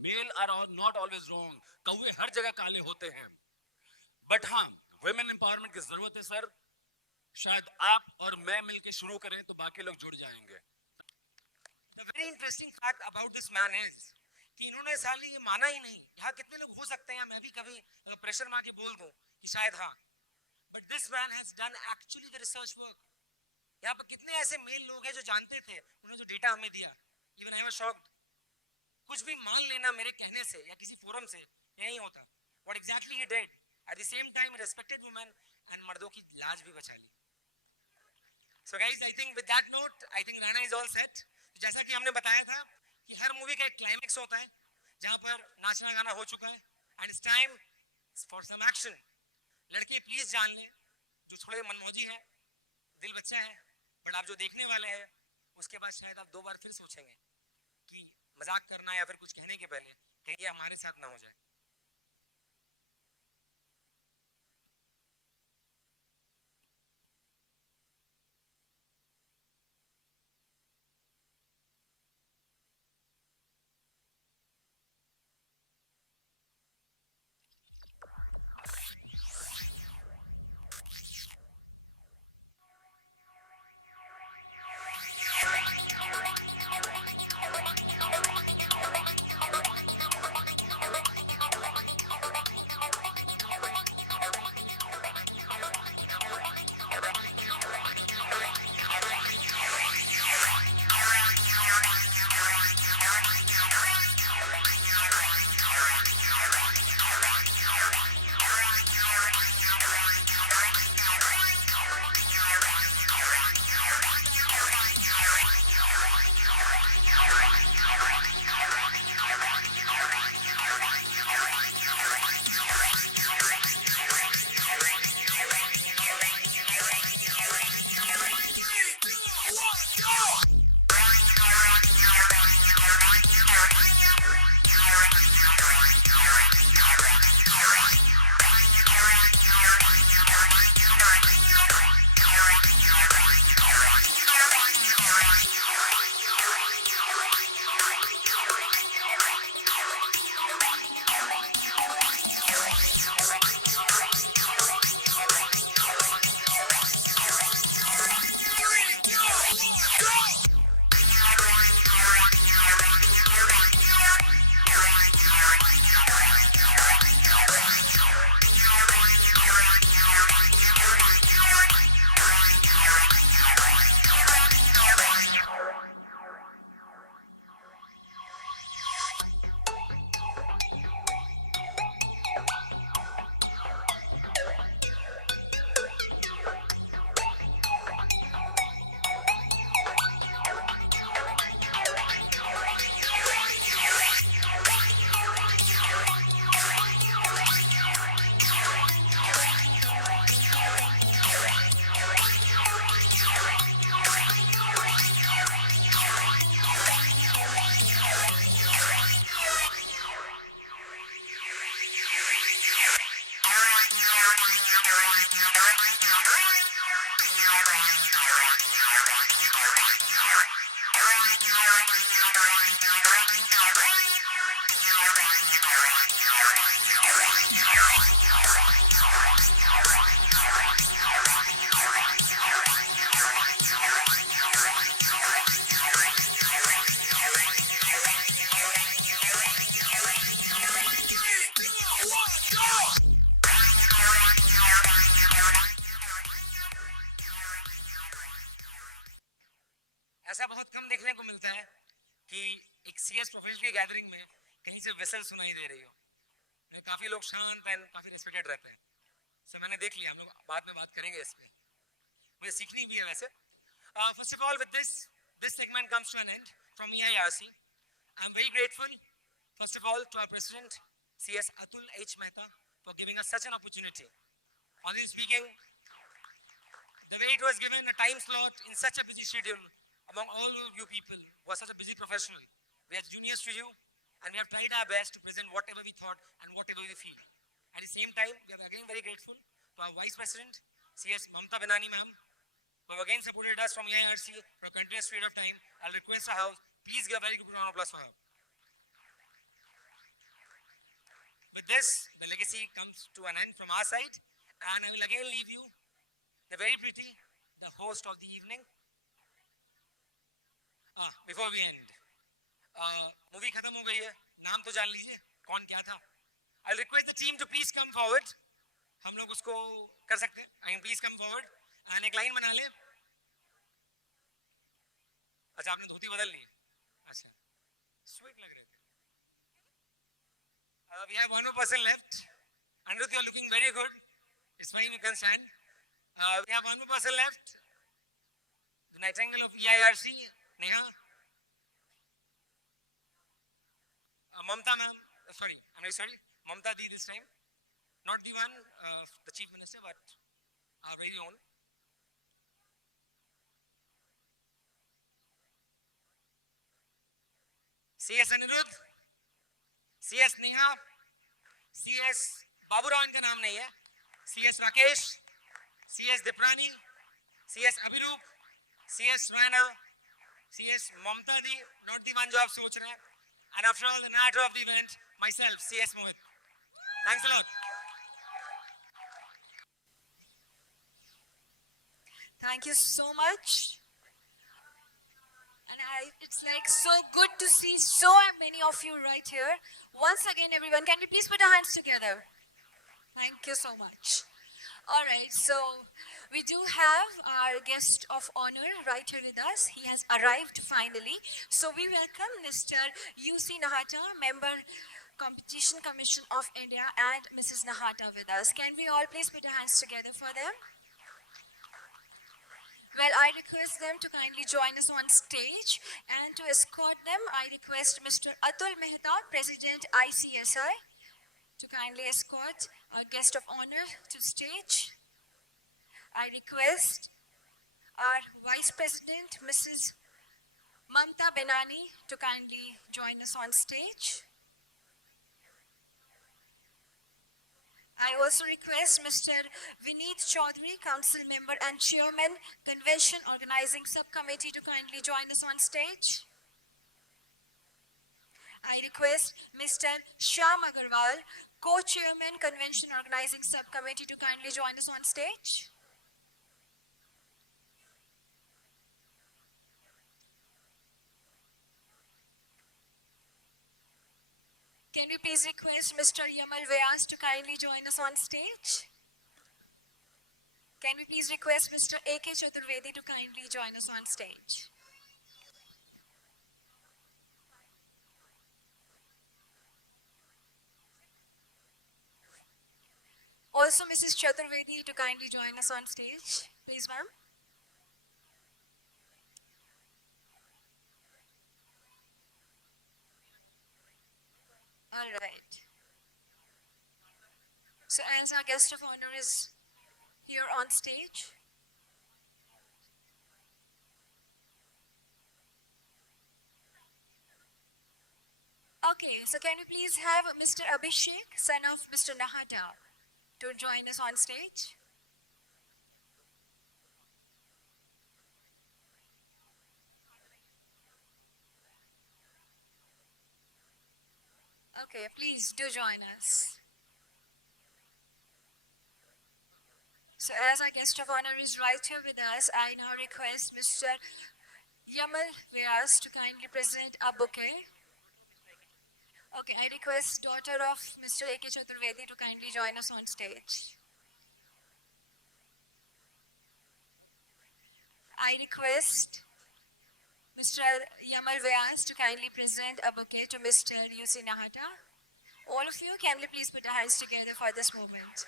Male are not always wrong. कौवे हर जगह काले होते हैं. But हाँ, women empowerment की जरूरत है sir. शायद आप और मैं मिलके शुरू करें तो बाकी लोग जुड़ जाएंगे. The very interesting fact about this man is कि इन्होंने साली ये माना ही नहीं. यहाँ कितने लोग हो सकते हैं, मैं भी कभी प्रेशर मार के बोल दूं कि शायद हाँ. But this man has done actually the research work. यहाँ पर कितने ऐसे मेल लोग हैं जो जानते थे, उन्होंने जो डेटा हमें दिया. Even I was shocked. कुछ भी मान लेना मेरे कहने से या किसी फोरम से यही होता. What exactly he did, at the same time respected women and मर्दों की लाज भी बचा ली. So guys, I think with that note, I think Rana is all set. जैसा कि हमने बताया था कि हर मूवी का एक क्लाइमेक्स होता है जहाँ पर नाचना गाना हो चुका है and it's time for some action. लड़के प्लीज जान लें जो थोड़े मनमौजी हैं, दिल बच्चा है, बट आप जो देखने वाले हैं उसके बाद शायद आप दो बार फिर सोचेंगे कि मजाक करना या फिर कुछ कहने के पहले कहीं ये हमारे साथ ना हो जाए. बहुत कम देखने को मिलता है कि एक सीएस प्रोफेशनल की गैदरिंग में कहीं से विसल सुनाई दे रही हो। काफी लोग शांत एंड काफी रेस्पेक्टेड रहते हैं। सो मैंने देख लिया, हम लोग बाद में बात करेंगे इस पे, मुझे सीखनी भी है वैसे। First of all with this segment comes to an end from EIRC. I'm very grateful, first of all, to our president, CS Atul H. Mehta, for giving us such an opportunity. Honestly speaking, the way it was given a time slot in such a busy schedule among all of you people who are such a busy professional, we are juniors to you and we have tried our best to present whatever we thought and whatever we feel. At the same time, we are again very grateful to our Vice President, CS Mamta Benani ma'am, who have again supported us from EIRC for a continuous period of time. I'll request her house, please give a very good round of applause for her. With this, the legacy comes to an end from our side, and I will again leave you the very pretty, the host of the evening. Before we end, movie खत्म हो गई है, नाम तो जान लीजिए कौन क्या था. I'll request the team to please come forward. हम लोग उसको कर सकते हैं. I mean, please come forward and एक लाइन बना ले. अच्छा, आपने धोती बदल ली. अच्छा, sweet लग रहे थे. We have one more person left. Anirudh, you are looking very good. It's fine, you can stand. We have one more person left. The Nightingale of EIRC, Neha. Mamta ma'am, sorry, I'm very sorry. Mamta Di this time. Not the one, the Chief Minister, but our very own. CS Anirudh, CS Neha, CS Baburao इनका नाम नहीं है, CS Rakesh, CS Diprani, CS Abhirup, CS Rana, CS Mamta Di, not the one जो आप सोच रहे हैं, and after all the narrator of the event, myself, CS Mohit. Thanks a lot. Thank you so much. And it's like so good to see so many of you right here. Once again, everyone, can we please put our hands together? Thank you so much. All right, so we do have our guest of honor right here with us. He has arrived finally. So we welcome Mr. UC Nahata, Member Competition Commission of India, and Mrs. Nahata with us. Can we all please put our hands together for them? Well, I request them to kindly join us on stage, and to escort them, I request Mr. Atul Mehta, President ICSI, to kindly escort our guest of honor to stage. I request our Vice President, Mrs. Mamta Benani, to kindly join us on stage. I also request Mr. Vineet Chaudhary, Council Member and Chairman, Convention Organizing Subcommittee, to kindly join us on stage. I request Mr. Shyam Agarwal, Co-Chairman, Convention Organizing Subcommittee, to kindly join us on stage. Can we please request Mr. Yamal Vyas to kindly join us on stage? Can we please request Mr. A.K. Chaturvedi to kindly join us on stage? Also, Mrs. Chaturvedi to kindly join us on stage. Please, ma'am. All right. So as our guest of honor is here on stage, okay, so can we please have Mr. Abhishek, son of Mr. Nahata, to join us on stage? Okay, please do join us. So as our guest of honor is right here with us, I now request Mr. Yamal Vyas to kindly present a bouquet. Okay, I request daughter of Mr. A.K. Chaturvedi to kindly join us on stage. I request Mr. Yamal Vyas to kindly present a bouquet to Mr. Yusi Nahata. All of you, kindly please put your hands together for this moment.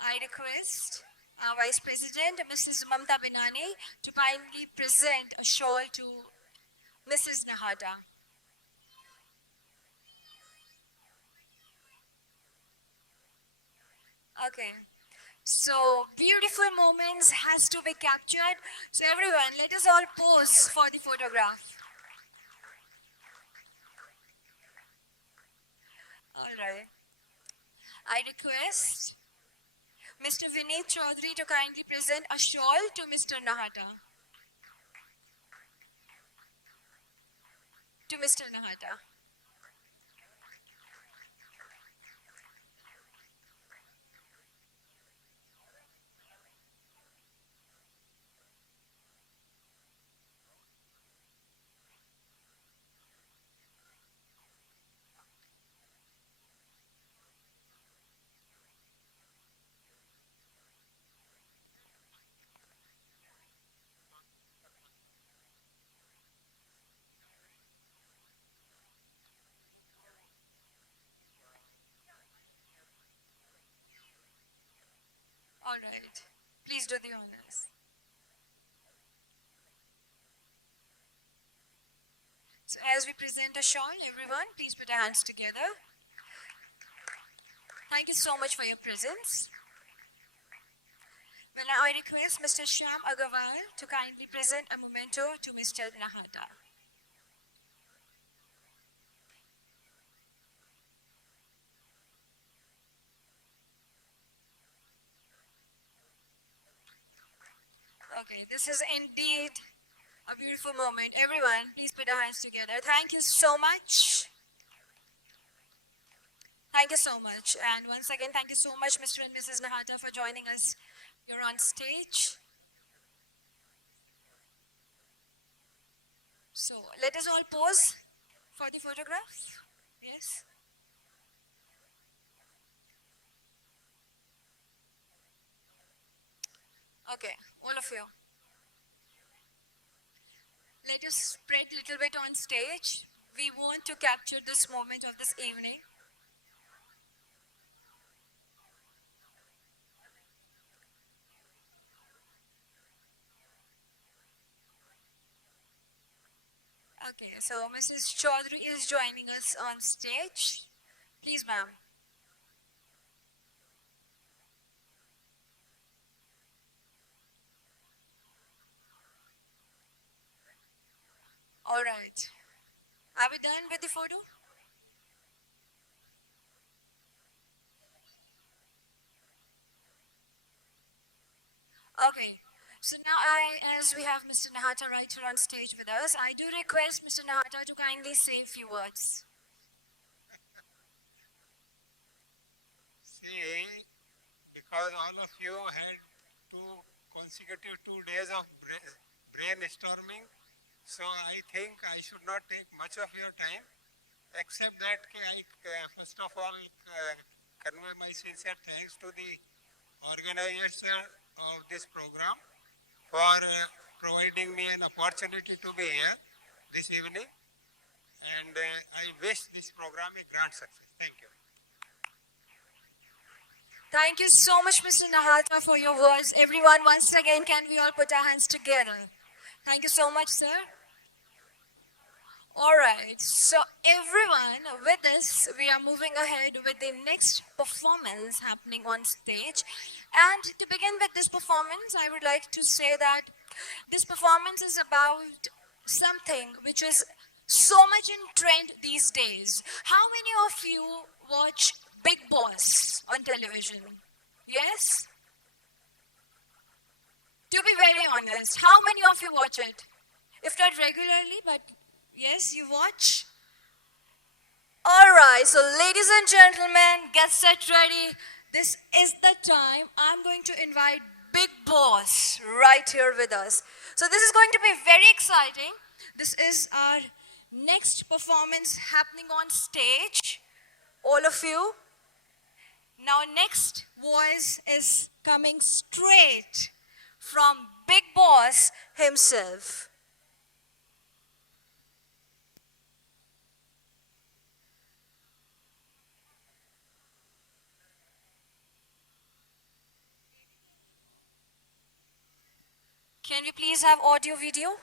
I request our Vice President, Mrs. Mamta Binani, to kindly present a shawl to Mrs. Nahata. Okay. So beautiful moments has to be captured. So everyone, let us all pose for the photograph. All right. I request Mr. Vineet Chaudhary to kindly present a shawl to Mr. Nahata. To Mr. Nahata. All right. Please do the honors. So as we present a shawl, everyone, please put your hands together. Thank you so much for your presence. Well, now I request Mr. Shyam Agarwal to kindly present a memento to Mr. Nahata. Okay, this is indeed a beautiful moment. Everyone, please put your hands together. Thank you so much. Thank you so much. And once again, thank you so much, Mr. and Mrs. Nahata, for joining us here on stage. So let us all pose for the photograph. Yes. Okay, all of you. Let us spread a little bit on stage. We want to capture this moment of this evening. Okay, so Mrs. Chaudhary is joining us on stage. Please, ma'am. All right. Are we done with the photo? Okay. So now as we have Mr. Nahata right here on stage with us, I do request Mr. Nahata to kindly say a few words. See, because all of you had consecutive 2 days of brainstorming, so I think I should not take much of your time, except that I first of all convey my sincere thanks to the organizers of this program for providing me an opportunity to be here this evening, and I wish this program a grand success. Thank you. Thank you so much, Mr. Nahata, for your words. Everyone, once again, can we all put our hands together? Thank you so much, sir. All right, so everyone, with this, we are moving ahead with the next performance happening on stage. And to begin with this performance, I would like to say that this performance is about something which is so much in trend these days. How many of you watch Big Boss on television? Yes? To be very honest, how many of you watch it? If not regularly, but yes, you watch? All right, so ladies and gentlemen, get set ready. This is the time I'm going to invite Big Boss right here with us. So this is going to be very exciting. This is our next performance happening on stage. All of you, Now next voice is coming straight from Big Boss himself. Can we please have audio video?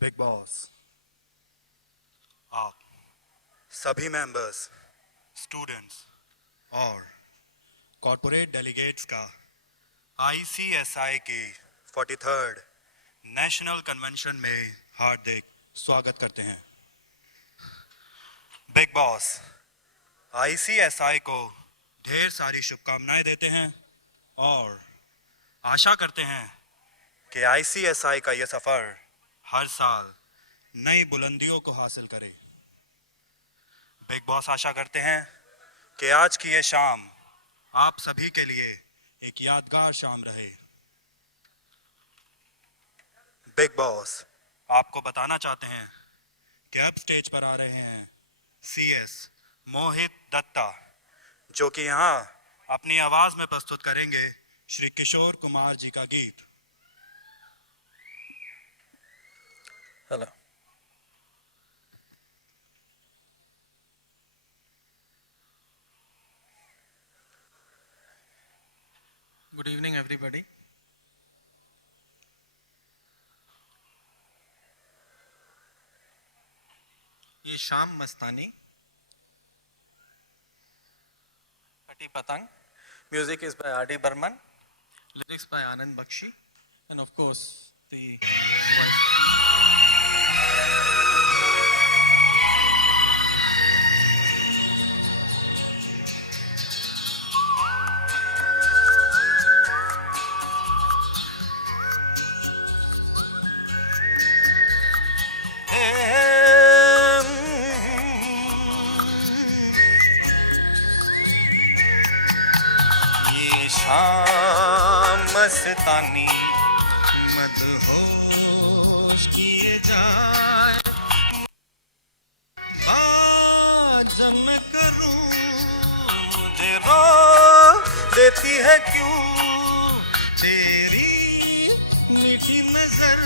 Big boss, आप सभी members, students और corporate delegates का ICSI की 43rd national convention में हार्दिक स्वागत करते हैं। Big boss ICSI को ढेर सारी शुभकामनाएं देते हैं और आशा करते हैं कि ICSI का यह सफर हर साल नई बुलंदियों को हासिल करे। बिग बॉस आशा करते हैं कि आज की ये शाम आप सभी के लिए एक यादगार शाम रहे। बिग बॉस आपको बताना चाहते हैं कि अब स्टेज पर आ रहे हैं CS मोहित दत्ता, जो कि यहाँ अपनी आवाज में प्रस्तुत करेंगे श्री किशोर कुमार जी का गीत। Hello. Good evening, everybody. ये शाम मस्तानी, फटी पतंग. Music is by R.D. Burman. Lyrics by Anand Bakshi. And of course, the voice. ये शाम मस्तानी मदहोश किए जाए, बात जब मैं करूं मुझे रो देती है क्यों, तेरी मीठी नजर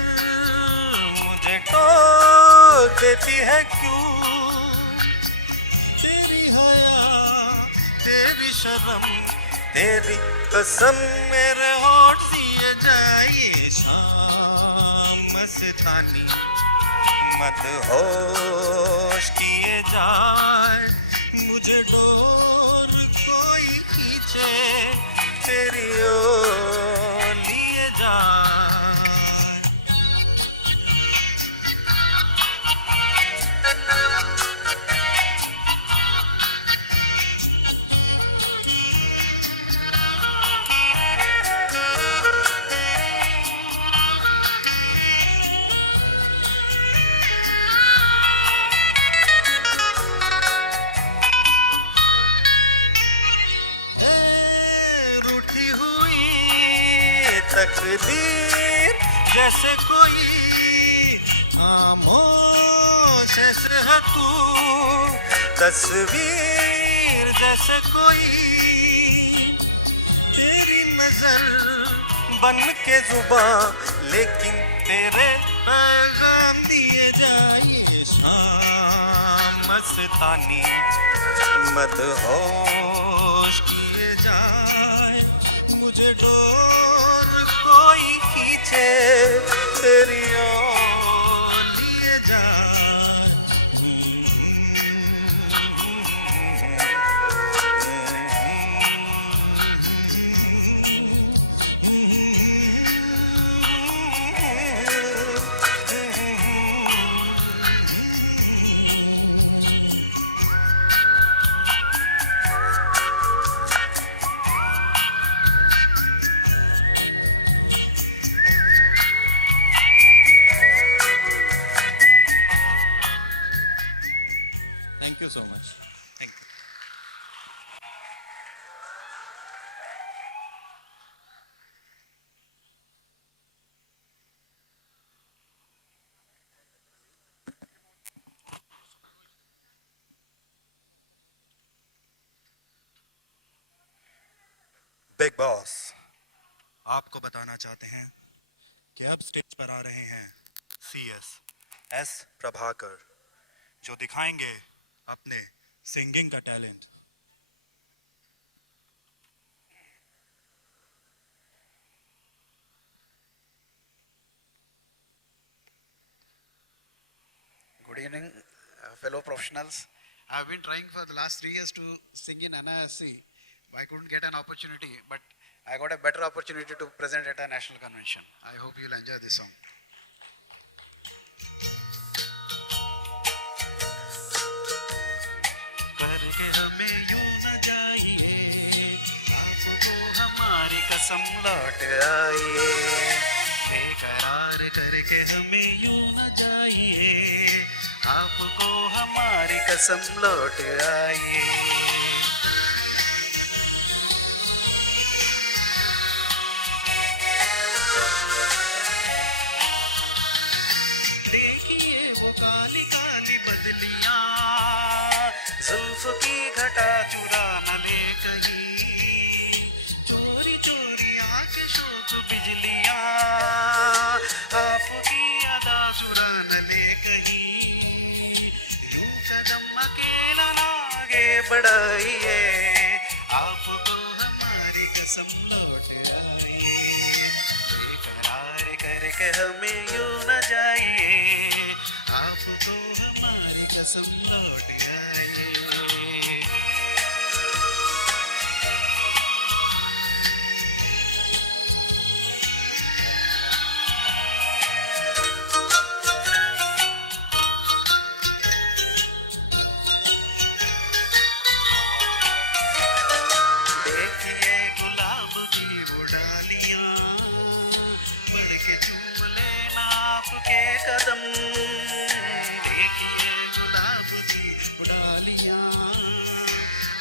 मुझे टोक देती है क्यों, तेरी हया तेरी शर्म तेरी कसम मेरे होठ दिए जाए। ये शाम मस्तानी मदहोश किए जाए, मुझे डोर कोई खींचे तेरी ओर लिए जाए। रूठी हुई तकदीर जैसे कोई खामोश ऐसे है तू, तस्वीर जैसे कोई, तेरी नजर बन के जुबां लेकिन तेरे पैगाम दिए जाए। शाम मस्तानी मदहोश किए जाए, मुझे डोर कोई खींचे तेरी ओर लिए जाए। बॉस आपको बताना चाहते हैं कि अब स्टेज पर आ रहे हैं CS प्रभाकर, जो दिखाएंगे अपने सिंगिंग का talent. Good evening, fellow professionals. I have been trying for the last 3 years to sing in NISC. I couldn't get an opportunity, but I got a better opportunity to present at a national convention. I hope you'll enjoy this song. करके हमें यूं न जाइए, आपको हमारी कसम लौट आइए। बेकरार करके हमें यूं न जाइए, आपको हमारी कसम लौट आइए। देखिए वो काली काली बदलियां, जुल्फ की घटा चुरा न ले कहीं, चोरी चोरी आके शोक बिजलियां, आपकी अदा चुरा न ले कहीं। यूं कदम अकेला ना आगे बढ़ाइए, आपको हमारी कसम लौट आइए। बेकरार करके हमें यूं न जाइए, आपको हमारी कसम लौट आइए। देखिए गुलाब की वो डालियां, बढ़ के चूम लेना आपके कदम। देखिए गुलाब की वो डालियां,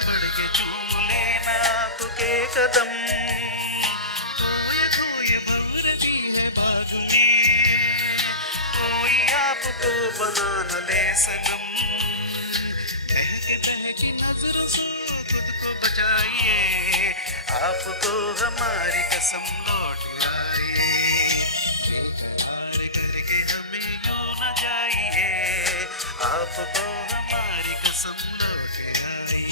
बढ़ के चूम लेना आपके कदम। खोए खोए भंवरती है बाग में, कोई आपको बना न ले सनम। बहकी नजरों से खुद को बचाइए, आपको हमारी कसम लौट आइए। बेकरार करके हमें यूं न जाइए, आपको हमारी कसम लौट आइए।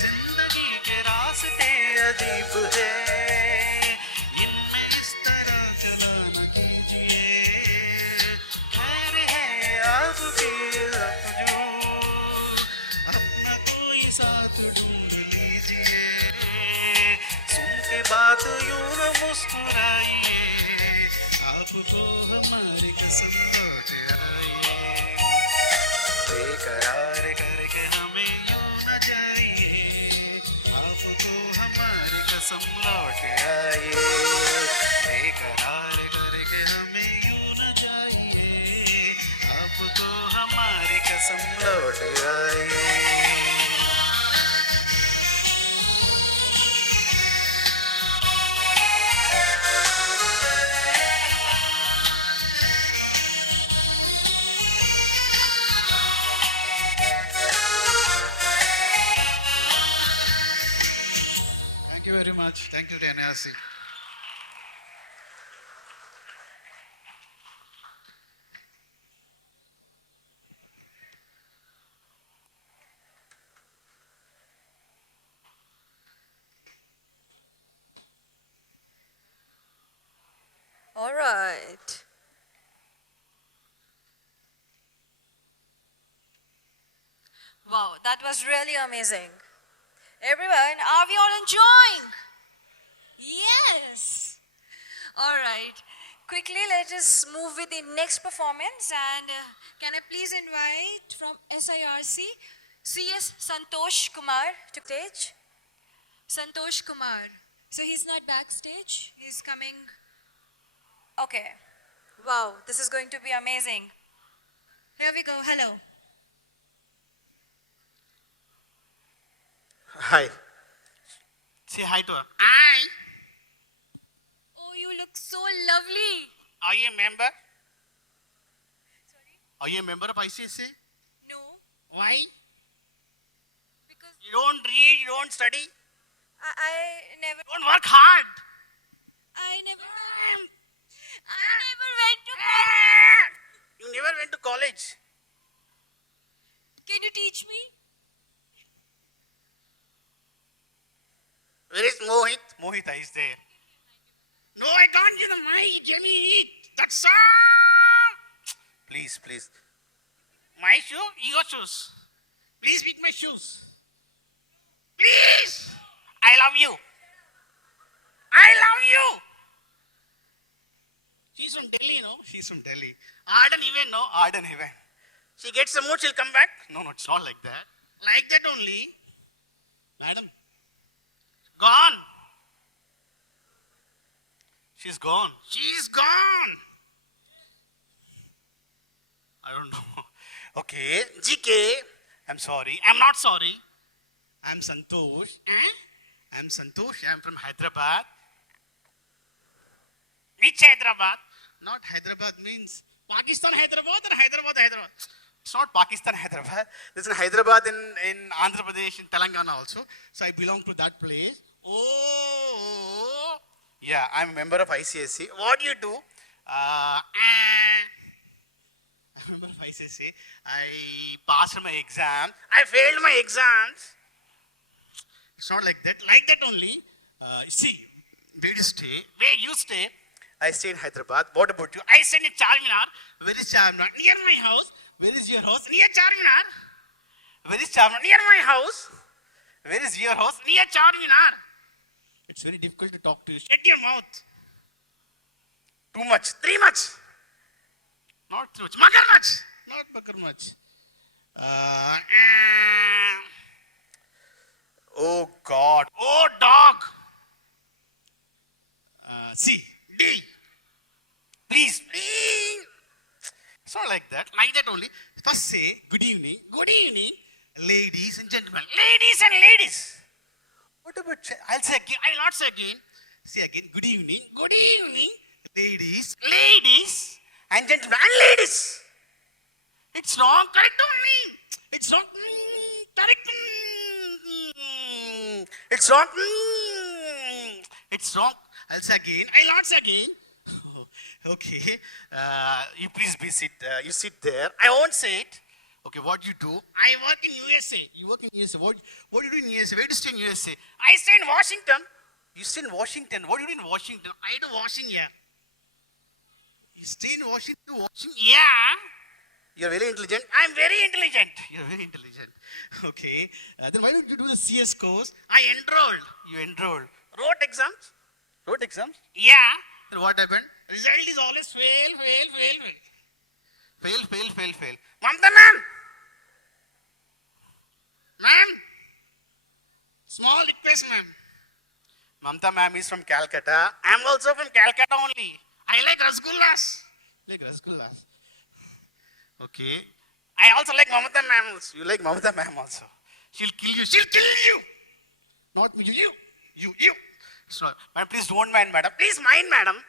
जिंदगी के रास्ते अजीब है, इनमें इस तरह चला न कीजिए। खैर है आपकी जो, अपना कोई साथ ढूंढ लीजिए। सुन के बात यूं न मुस्कुराइए, आपको हमारी कसम लौट आइए। बेकरार करके हमें यूं न जाइए, आपको हमारी कसम लौट आइए। बेकरार करके हमें यूं न जाइए, आपको हमारी कसम लौट आइए। Thank you very much. Thank you to NISC. All right. Wow, that was really amazing. Everyone, are we all enjoying? Yes. All right. Quickly, let us move with the next performance. And can I please invite from SIRC, CS Santosh Kumar to stage? Santosh Kumar. So he's not backstage. He's coming. Okay. Wow, this is going to be amazing. Here we go. Hello. Hi. Say hi to her. Hi. Oh, you look so lovely. Are you a member? Sorry, Are you a member of ICSA? No, Why? because You don't read, you don't study, I never, don't work hard. I never went to college. You never went to college. Can you teach me? Where is Mohit? Mohita is there. No, I can't give the mic. Give me it. That's all. Please, please. My shoe? Your shoes. Please pick my shoes. Please. I love you. I love you. She's from Delhi, no? She's from Delhi. Arden even, no? Arden even. She gets the mood, she'll come back. No, it's not like that. Like that only. Madam. Gone. She's gone. She's gone. I don't know. Okay. GK. I'm sorry. I'm not sorry. I'm Santosh. I'm Santosh. I'm from Hyderabad. Which Hyderabad? Not Hyderabad means Pakistan Hyderabad or Hyderabad Hyderabad. It's not Pakistan Hyderabad. There's a Hyderabad in Andhra Pradesh, in Telangana also. So I belong to that place. Oh. Yeah, I'm a member of ICSC. What do you do? I'm a member of ICSC. I passed my exam. I failed my exams. It's not like that. Like that only. See, where you stay? Where you stay? I stay in Hyderabad. What about you? I stay in Charminar. Where is Charminar? Near my house. Where is your house? Near Charminar. Where is Charminar? Near my house. Where is your house? Near Charminar. It's very difficult to talk to you. Shut your mouth. Too much. Too much. Not too much. Magar much. Not magar much. Oh God. Oh dog. C. D. Please. Please. It's not like that. Like that only. First say good evening. Good evening. Ladies and gentlemen. Ladies and ladies. What about, I'll say again. I'll not say again. Say again. Good evening. Good evening. Ladies. Ladies and gentlemen. And ladies. It's wrong. Correct only. It's wrong. Correct. It's wrong. It's wrong. I'll say again. I'll not say again. Okay. You please be sit. You sit there. I won't say it. Okay, what do you do? I work in USA. You work in USA. What do you do in USA? Where do you stay in USA? I stay in Washington. You stay in Washington. What do you do in Washington? I do washing here. You stay in Washington? Washing? Yeah. You're very intelligent. I'm very intelligent. You're very intelligent. Okay. Then why don't you do the CS course? I enrolled. You enrolled. Wrote exams? Wrote exams? Yeah. Then what happened? Result is always fail. Fail. Mamta ma'am. Ma'am. Small request ma'am. Mamta ma'am is from Calcutta. I'm also from Calcutta only. I like rasgullas. Like rasgullas. Okay. I also like Mamata ma'am also. You like Mamata ma'am also. She'll kill you. She'll kill you. Not me. You. Sorry. Madam, please don't mind, madam. Please mind, madam.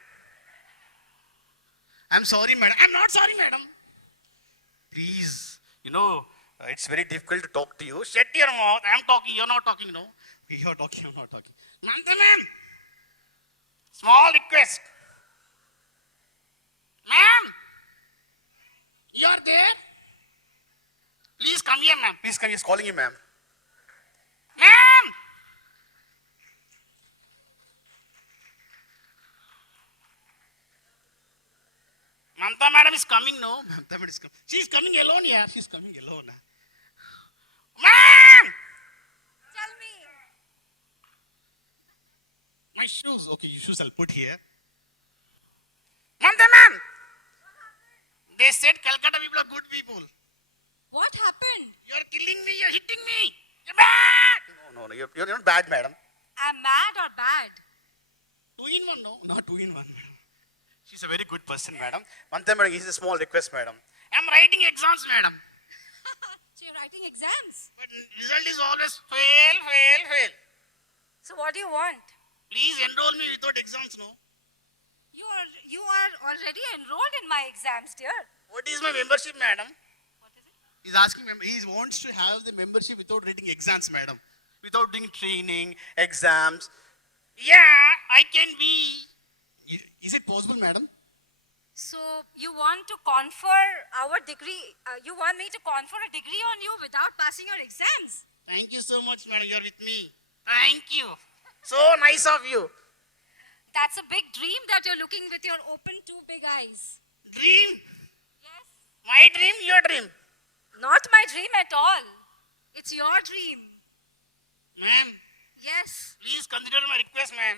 I'm sorry, madam. I'm not sorry, madam. Please. It's very difficult to talk to you. Shut your mouth. I'm talking. You're not talking, no? You're talking. I'm not talking. Mamta ma'am. Small request. Ma'am. You're there? Please come here, ma'am. Please come here. He's calling you, ma'am. Ma'am! Mamta madam is coming, no? Mamta madam is coming. She's coming alone, yeah. She's coming alone. Ma'am! Tell me. My shoes. Okay, your shoes I'll put here. Mamta ma'am! They said Calcutta people are good people. What happened? You're killing me, you're hitting me. You're bad. No, you're not bad, madam. I'm mad or bad? 2 in 1, no? Not 2 in 1, madam. She's a very good person, madam. Mamta madam, this is a small request, madam. I'm writing exams, madam. So you're writing exams? But result is always fail. So what do you want? Please enroll me without exams, no? You are already enrolled in my exams, dear. What is my membership, madam? He's asking, he wants to have the membership without reading exams, madam. Without doing training, exams. Yeah, I can be. Is it possible, madam? So you want to confer our degree, you want me to confer a degree on you without passing your exams? Thank you so much, madam. You're with me. Thank you. So nice of you. That's a big dream that you're looking with your open two big eyes. Dream? Yes. My dream, your dream. Not my dream at all. It's your dream. Ma'am, Yes. please consider my request, ma'am.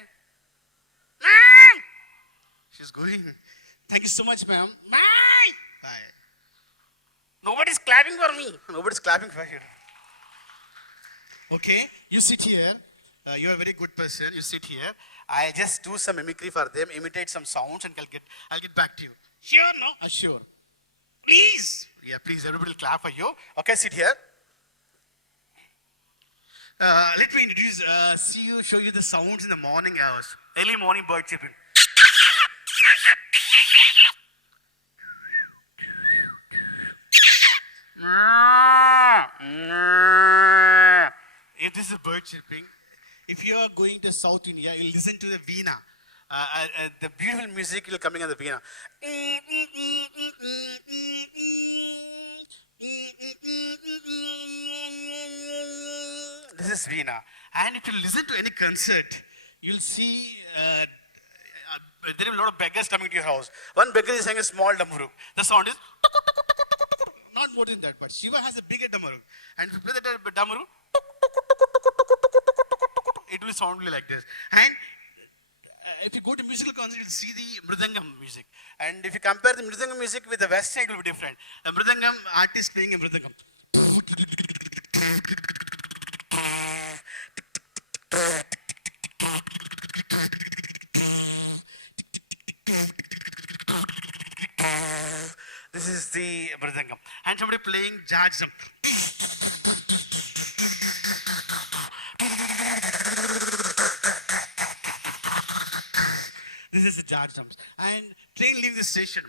Ma'am! She's going. Thank you so much, ma'am. Bye! Bye. Nobody's clapping for me. Nobody's clapping for you. Okay, you sit here. You're a very good person. You sit here. I just do some mimicry for them, imitate some sounds, and I'll get back to you. Sure, no? Sure. Please. Yeah, please, everybody will clap for you. Okay, sit here. Let me introduce, show you the sounds in the morning hours. Early morning bird chirping. If this is bird chirping, if you are going to South India, you listen to the veena. The beautiful music will coming on the veena. This is veena. And if you listen to any concert, you'll see there are a lot of beggars coming to your house. One beggar is having a small damaru. The sound is not more than that, but Shiva has a bigger damaru. And if you play that damaru, it will sound like this. And if you go to musical concert, you'll see the mridangam music. And if you compare the mridangam music with the west side, it will be different. The mridangam artist playing a mridangam. This is the mridangam. And somebody playing jajam. This is the jajams. And train leaving the station.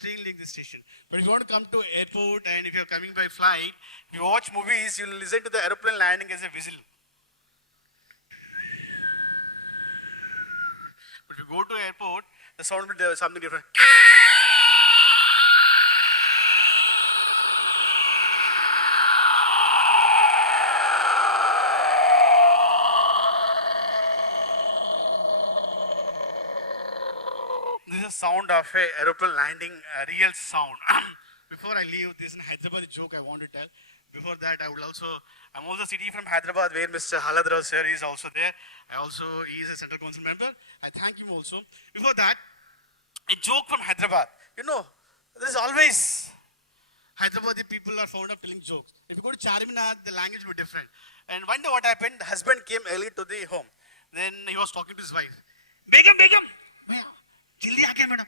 Train leaving the station. But if you want to come to airport and if you're coming by flight, if you watch movies, you'll listen to the aeroplane landing as a whistle. But if you go to airport, the sound will be something different. This is sound of a aeroplane landing, a real sound. Before I leave, this is a Hyderabad joke I want to tell. Before that, I'm also sitting from Hyderabad where Mr. Haladra sir is also there. He is a Central Council member. I thank him also. Before that, a joke from Hyderabad. You know, there's always Hyderabadi people are fond of telling jokes. If you go to Charminar, the language will be different. And one day what happened, the husband came early to the home. Then he was talking to his wife. Begum, जल्दी आ गया madam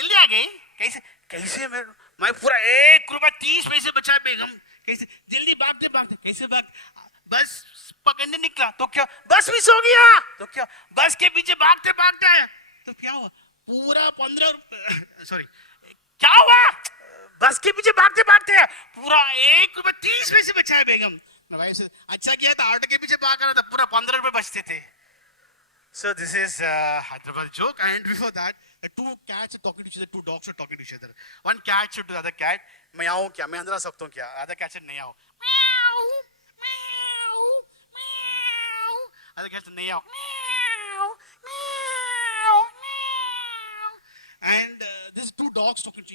जल्दी आ गई कैसे कैसे madam मैं पूरा 1 रुपया 30 पैसे बचा बेगम कैसे जल्दी भागते भागते कैसे भाग बस पकड़ने निकला तो क्या बस मिस हो गया तो क्या बस के पीछे भागते भागते आया तो क्या हुआ पूरा 15 सॉरी क्या हुआ बस के पीछे भागते भागते आया पूरा 1 रुपया 30 पैसे बचा है बेगम भाई से अच्छा किया था ऑटो के पीछे भाग रहा था पूरा 15 रुपए बचते थे. So this is Hyderabad joke, and before that, two cats are talking to each other, two dogs are talking to each other. One cat said to the other cat, "Meow kya? मैं अंदर आ सकता हूँ क्या?" Other cat said, "नहीं आओ." Meow, meow, meow. Other cat said, "नहीं आओ." Meow, meow, meow. And these two dogs talking to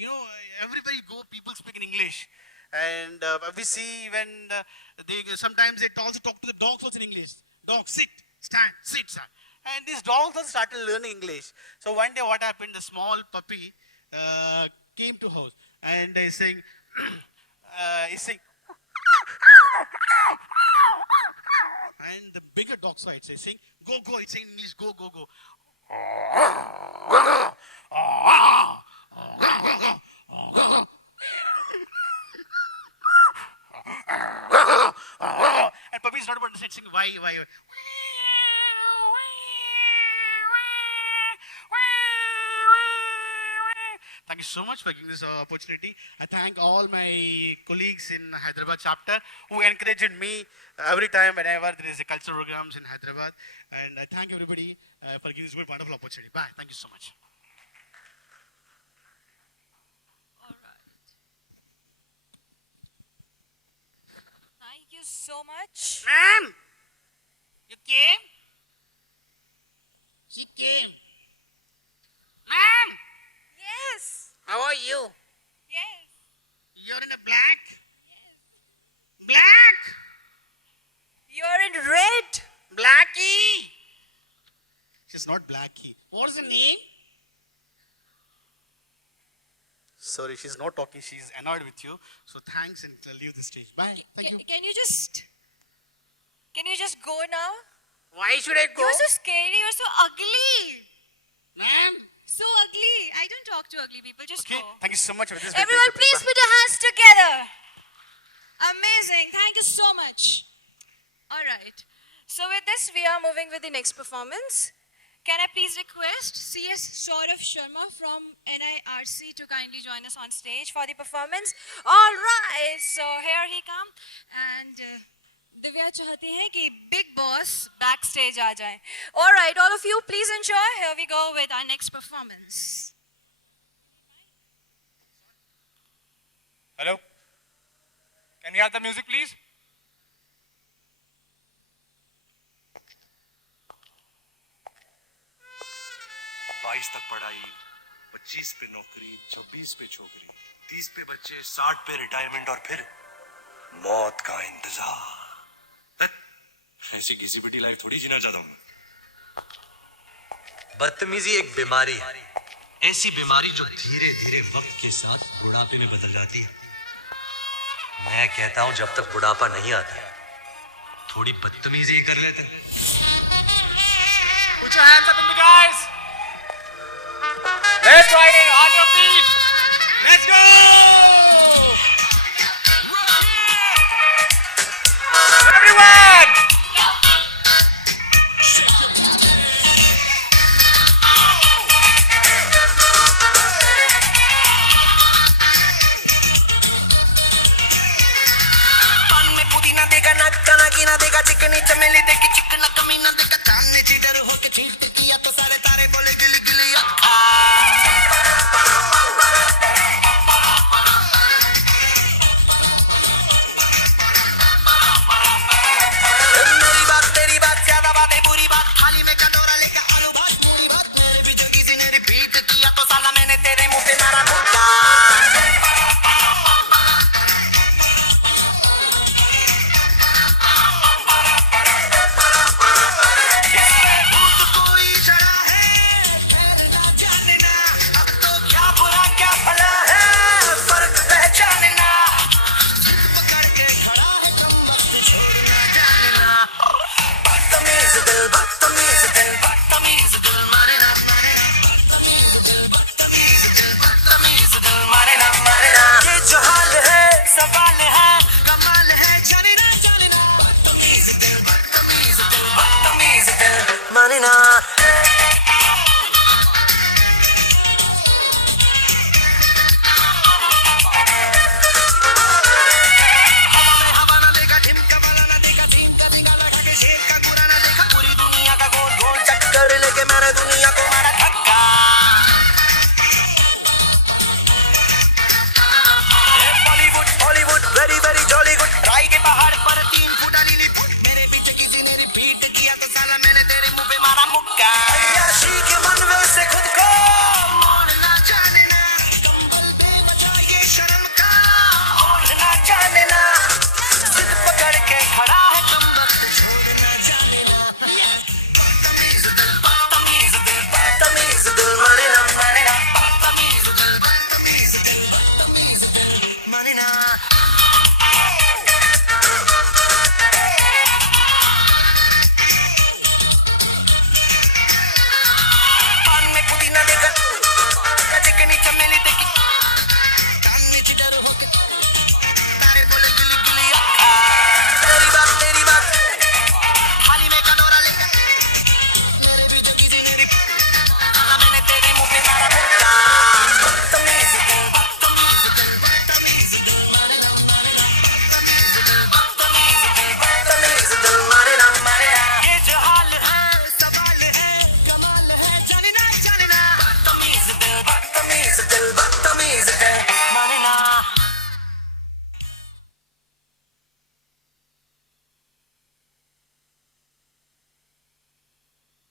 everywhere you go, people speak in English, and we see when they sometimes they also talk to the dogs also in English. Dog, sit, stand, sit, stand. And these dogs also started learning English. So one day what happened, the small puppy came to house and he's saying, he's saying, and the bigger dog side says, saying, go, go. It's saying in English, go, go, go. And puppy is not about saying why. Thank you so much for giving this opportunity. I thank all my colleagues in Hyderabad chapter who encouraged me every time whenever there is a cultural programs in Hyderabad. And I thank everybody for giving this good, wonderful opportunity. Bye. Thank you so much. All right. Thank you so much. Ma'am, you came? She came. Ma'am, Yes. how are you? Yes. You're in a black? Black? You're in red. Blackie? She's not Blackie. What's the name? Sorry, she's not talking. She's annoyed with you. So thanks and leave the stage. Bye. Thank you. Can you just go now? Why should I go? You're so scary. You're so ugly. Ma'am, So ugly. I don't talk to ugly people. Just Okay. go. Thank you so much for this. Everyone, please put your hands together. Amazing. Thank you so much. All right. So with this, we are moving with the next performance. Can I please request CS Saurav Sharma from NIRC to kindly join us on stage for the performance? All right. So here he come. And Divya चाहती है कि big boss backstage आ जाए. All right, all of you, please enjoy. Here we go with our next performance. Hello? Can you have the music, please? बाईस तक पढ़ाई, 25 पे नौकरी, 26 पे छोकरी, 30 पे बच्चे, 60 पे रिटायरमेंट और फिर मौत का इंतजार। ऐसी घिसी पिटी लाइफ थोड़ी जीना चाहता हूं। बदतमीजी एक बीमारी है, ऐसी बीमारी जो धीरे धीरे वक्त के साथ बुढ़ापे में बदल जाती है। मैं कहता हूं जब तक बुढ़ापा नहीं आता थोड़ी बदतमीजी ही कर लेते। Put your hands up in the guys. Let's ride it on your feet. Let's go. Everyone. पान में पुदीना देगा ना गाना गिना देगा चिकनी चमेली देगी चिकना कमीना देगा सामने जिधर होके चीट किया तो सारे तारे बोले गिली गिली अक्खा मेरी बात तेरी बात ज्यादा बातें बुरी बात थाली में कटोरा लेकर आलू भात मूली भात मेरे भी जो किसी ने रिपीट किया तो साला मैंने तेरे मुंह पे मारा मुक्का जो हाल है सवाल है कमाल है जाने ना बदतमीज दिल माने ना हवा ना देखा ढिमका वाला ना देखा ढिमका ढिंगा लगा के शेर का गुरा ना देखा पूरी दुनिया का गोल गोल चक्कर लेके मैंने दुनिया को मारा धक्का Hollywood very very jolly good राई के पहाड़ पर 3 फुट लीली फुट मेरे पीछे किसी ने रिपीट किया तो साला मैंने तेरे मुंह पे मारा मुक्का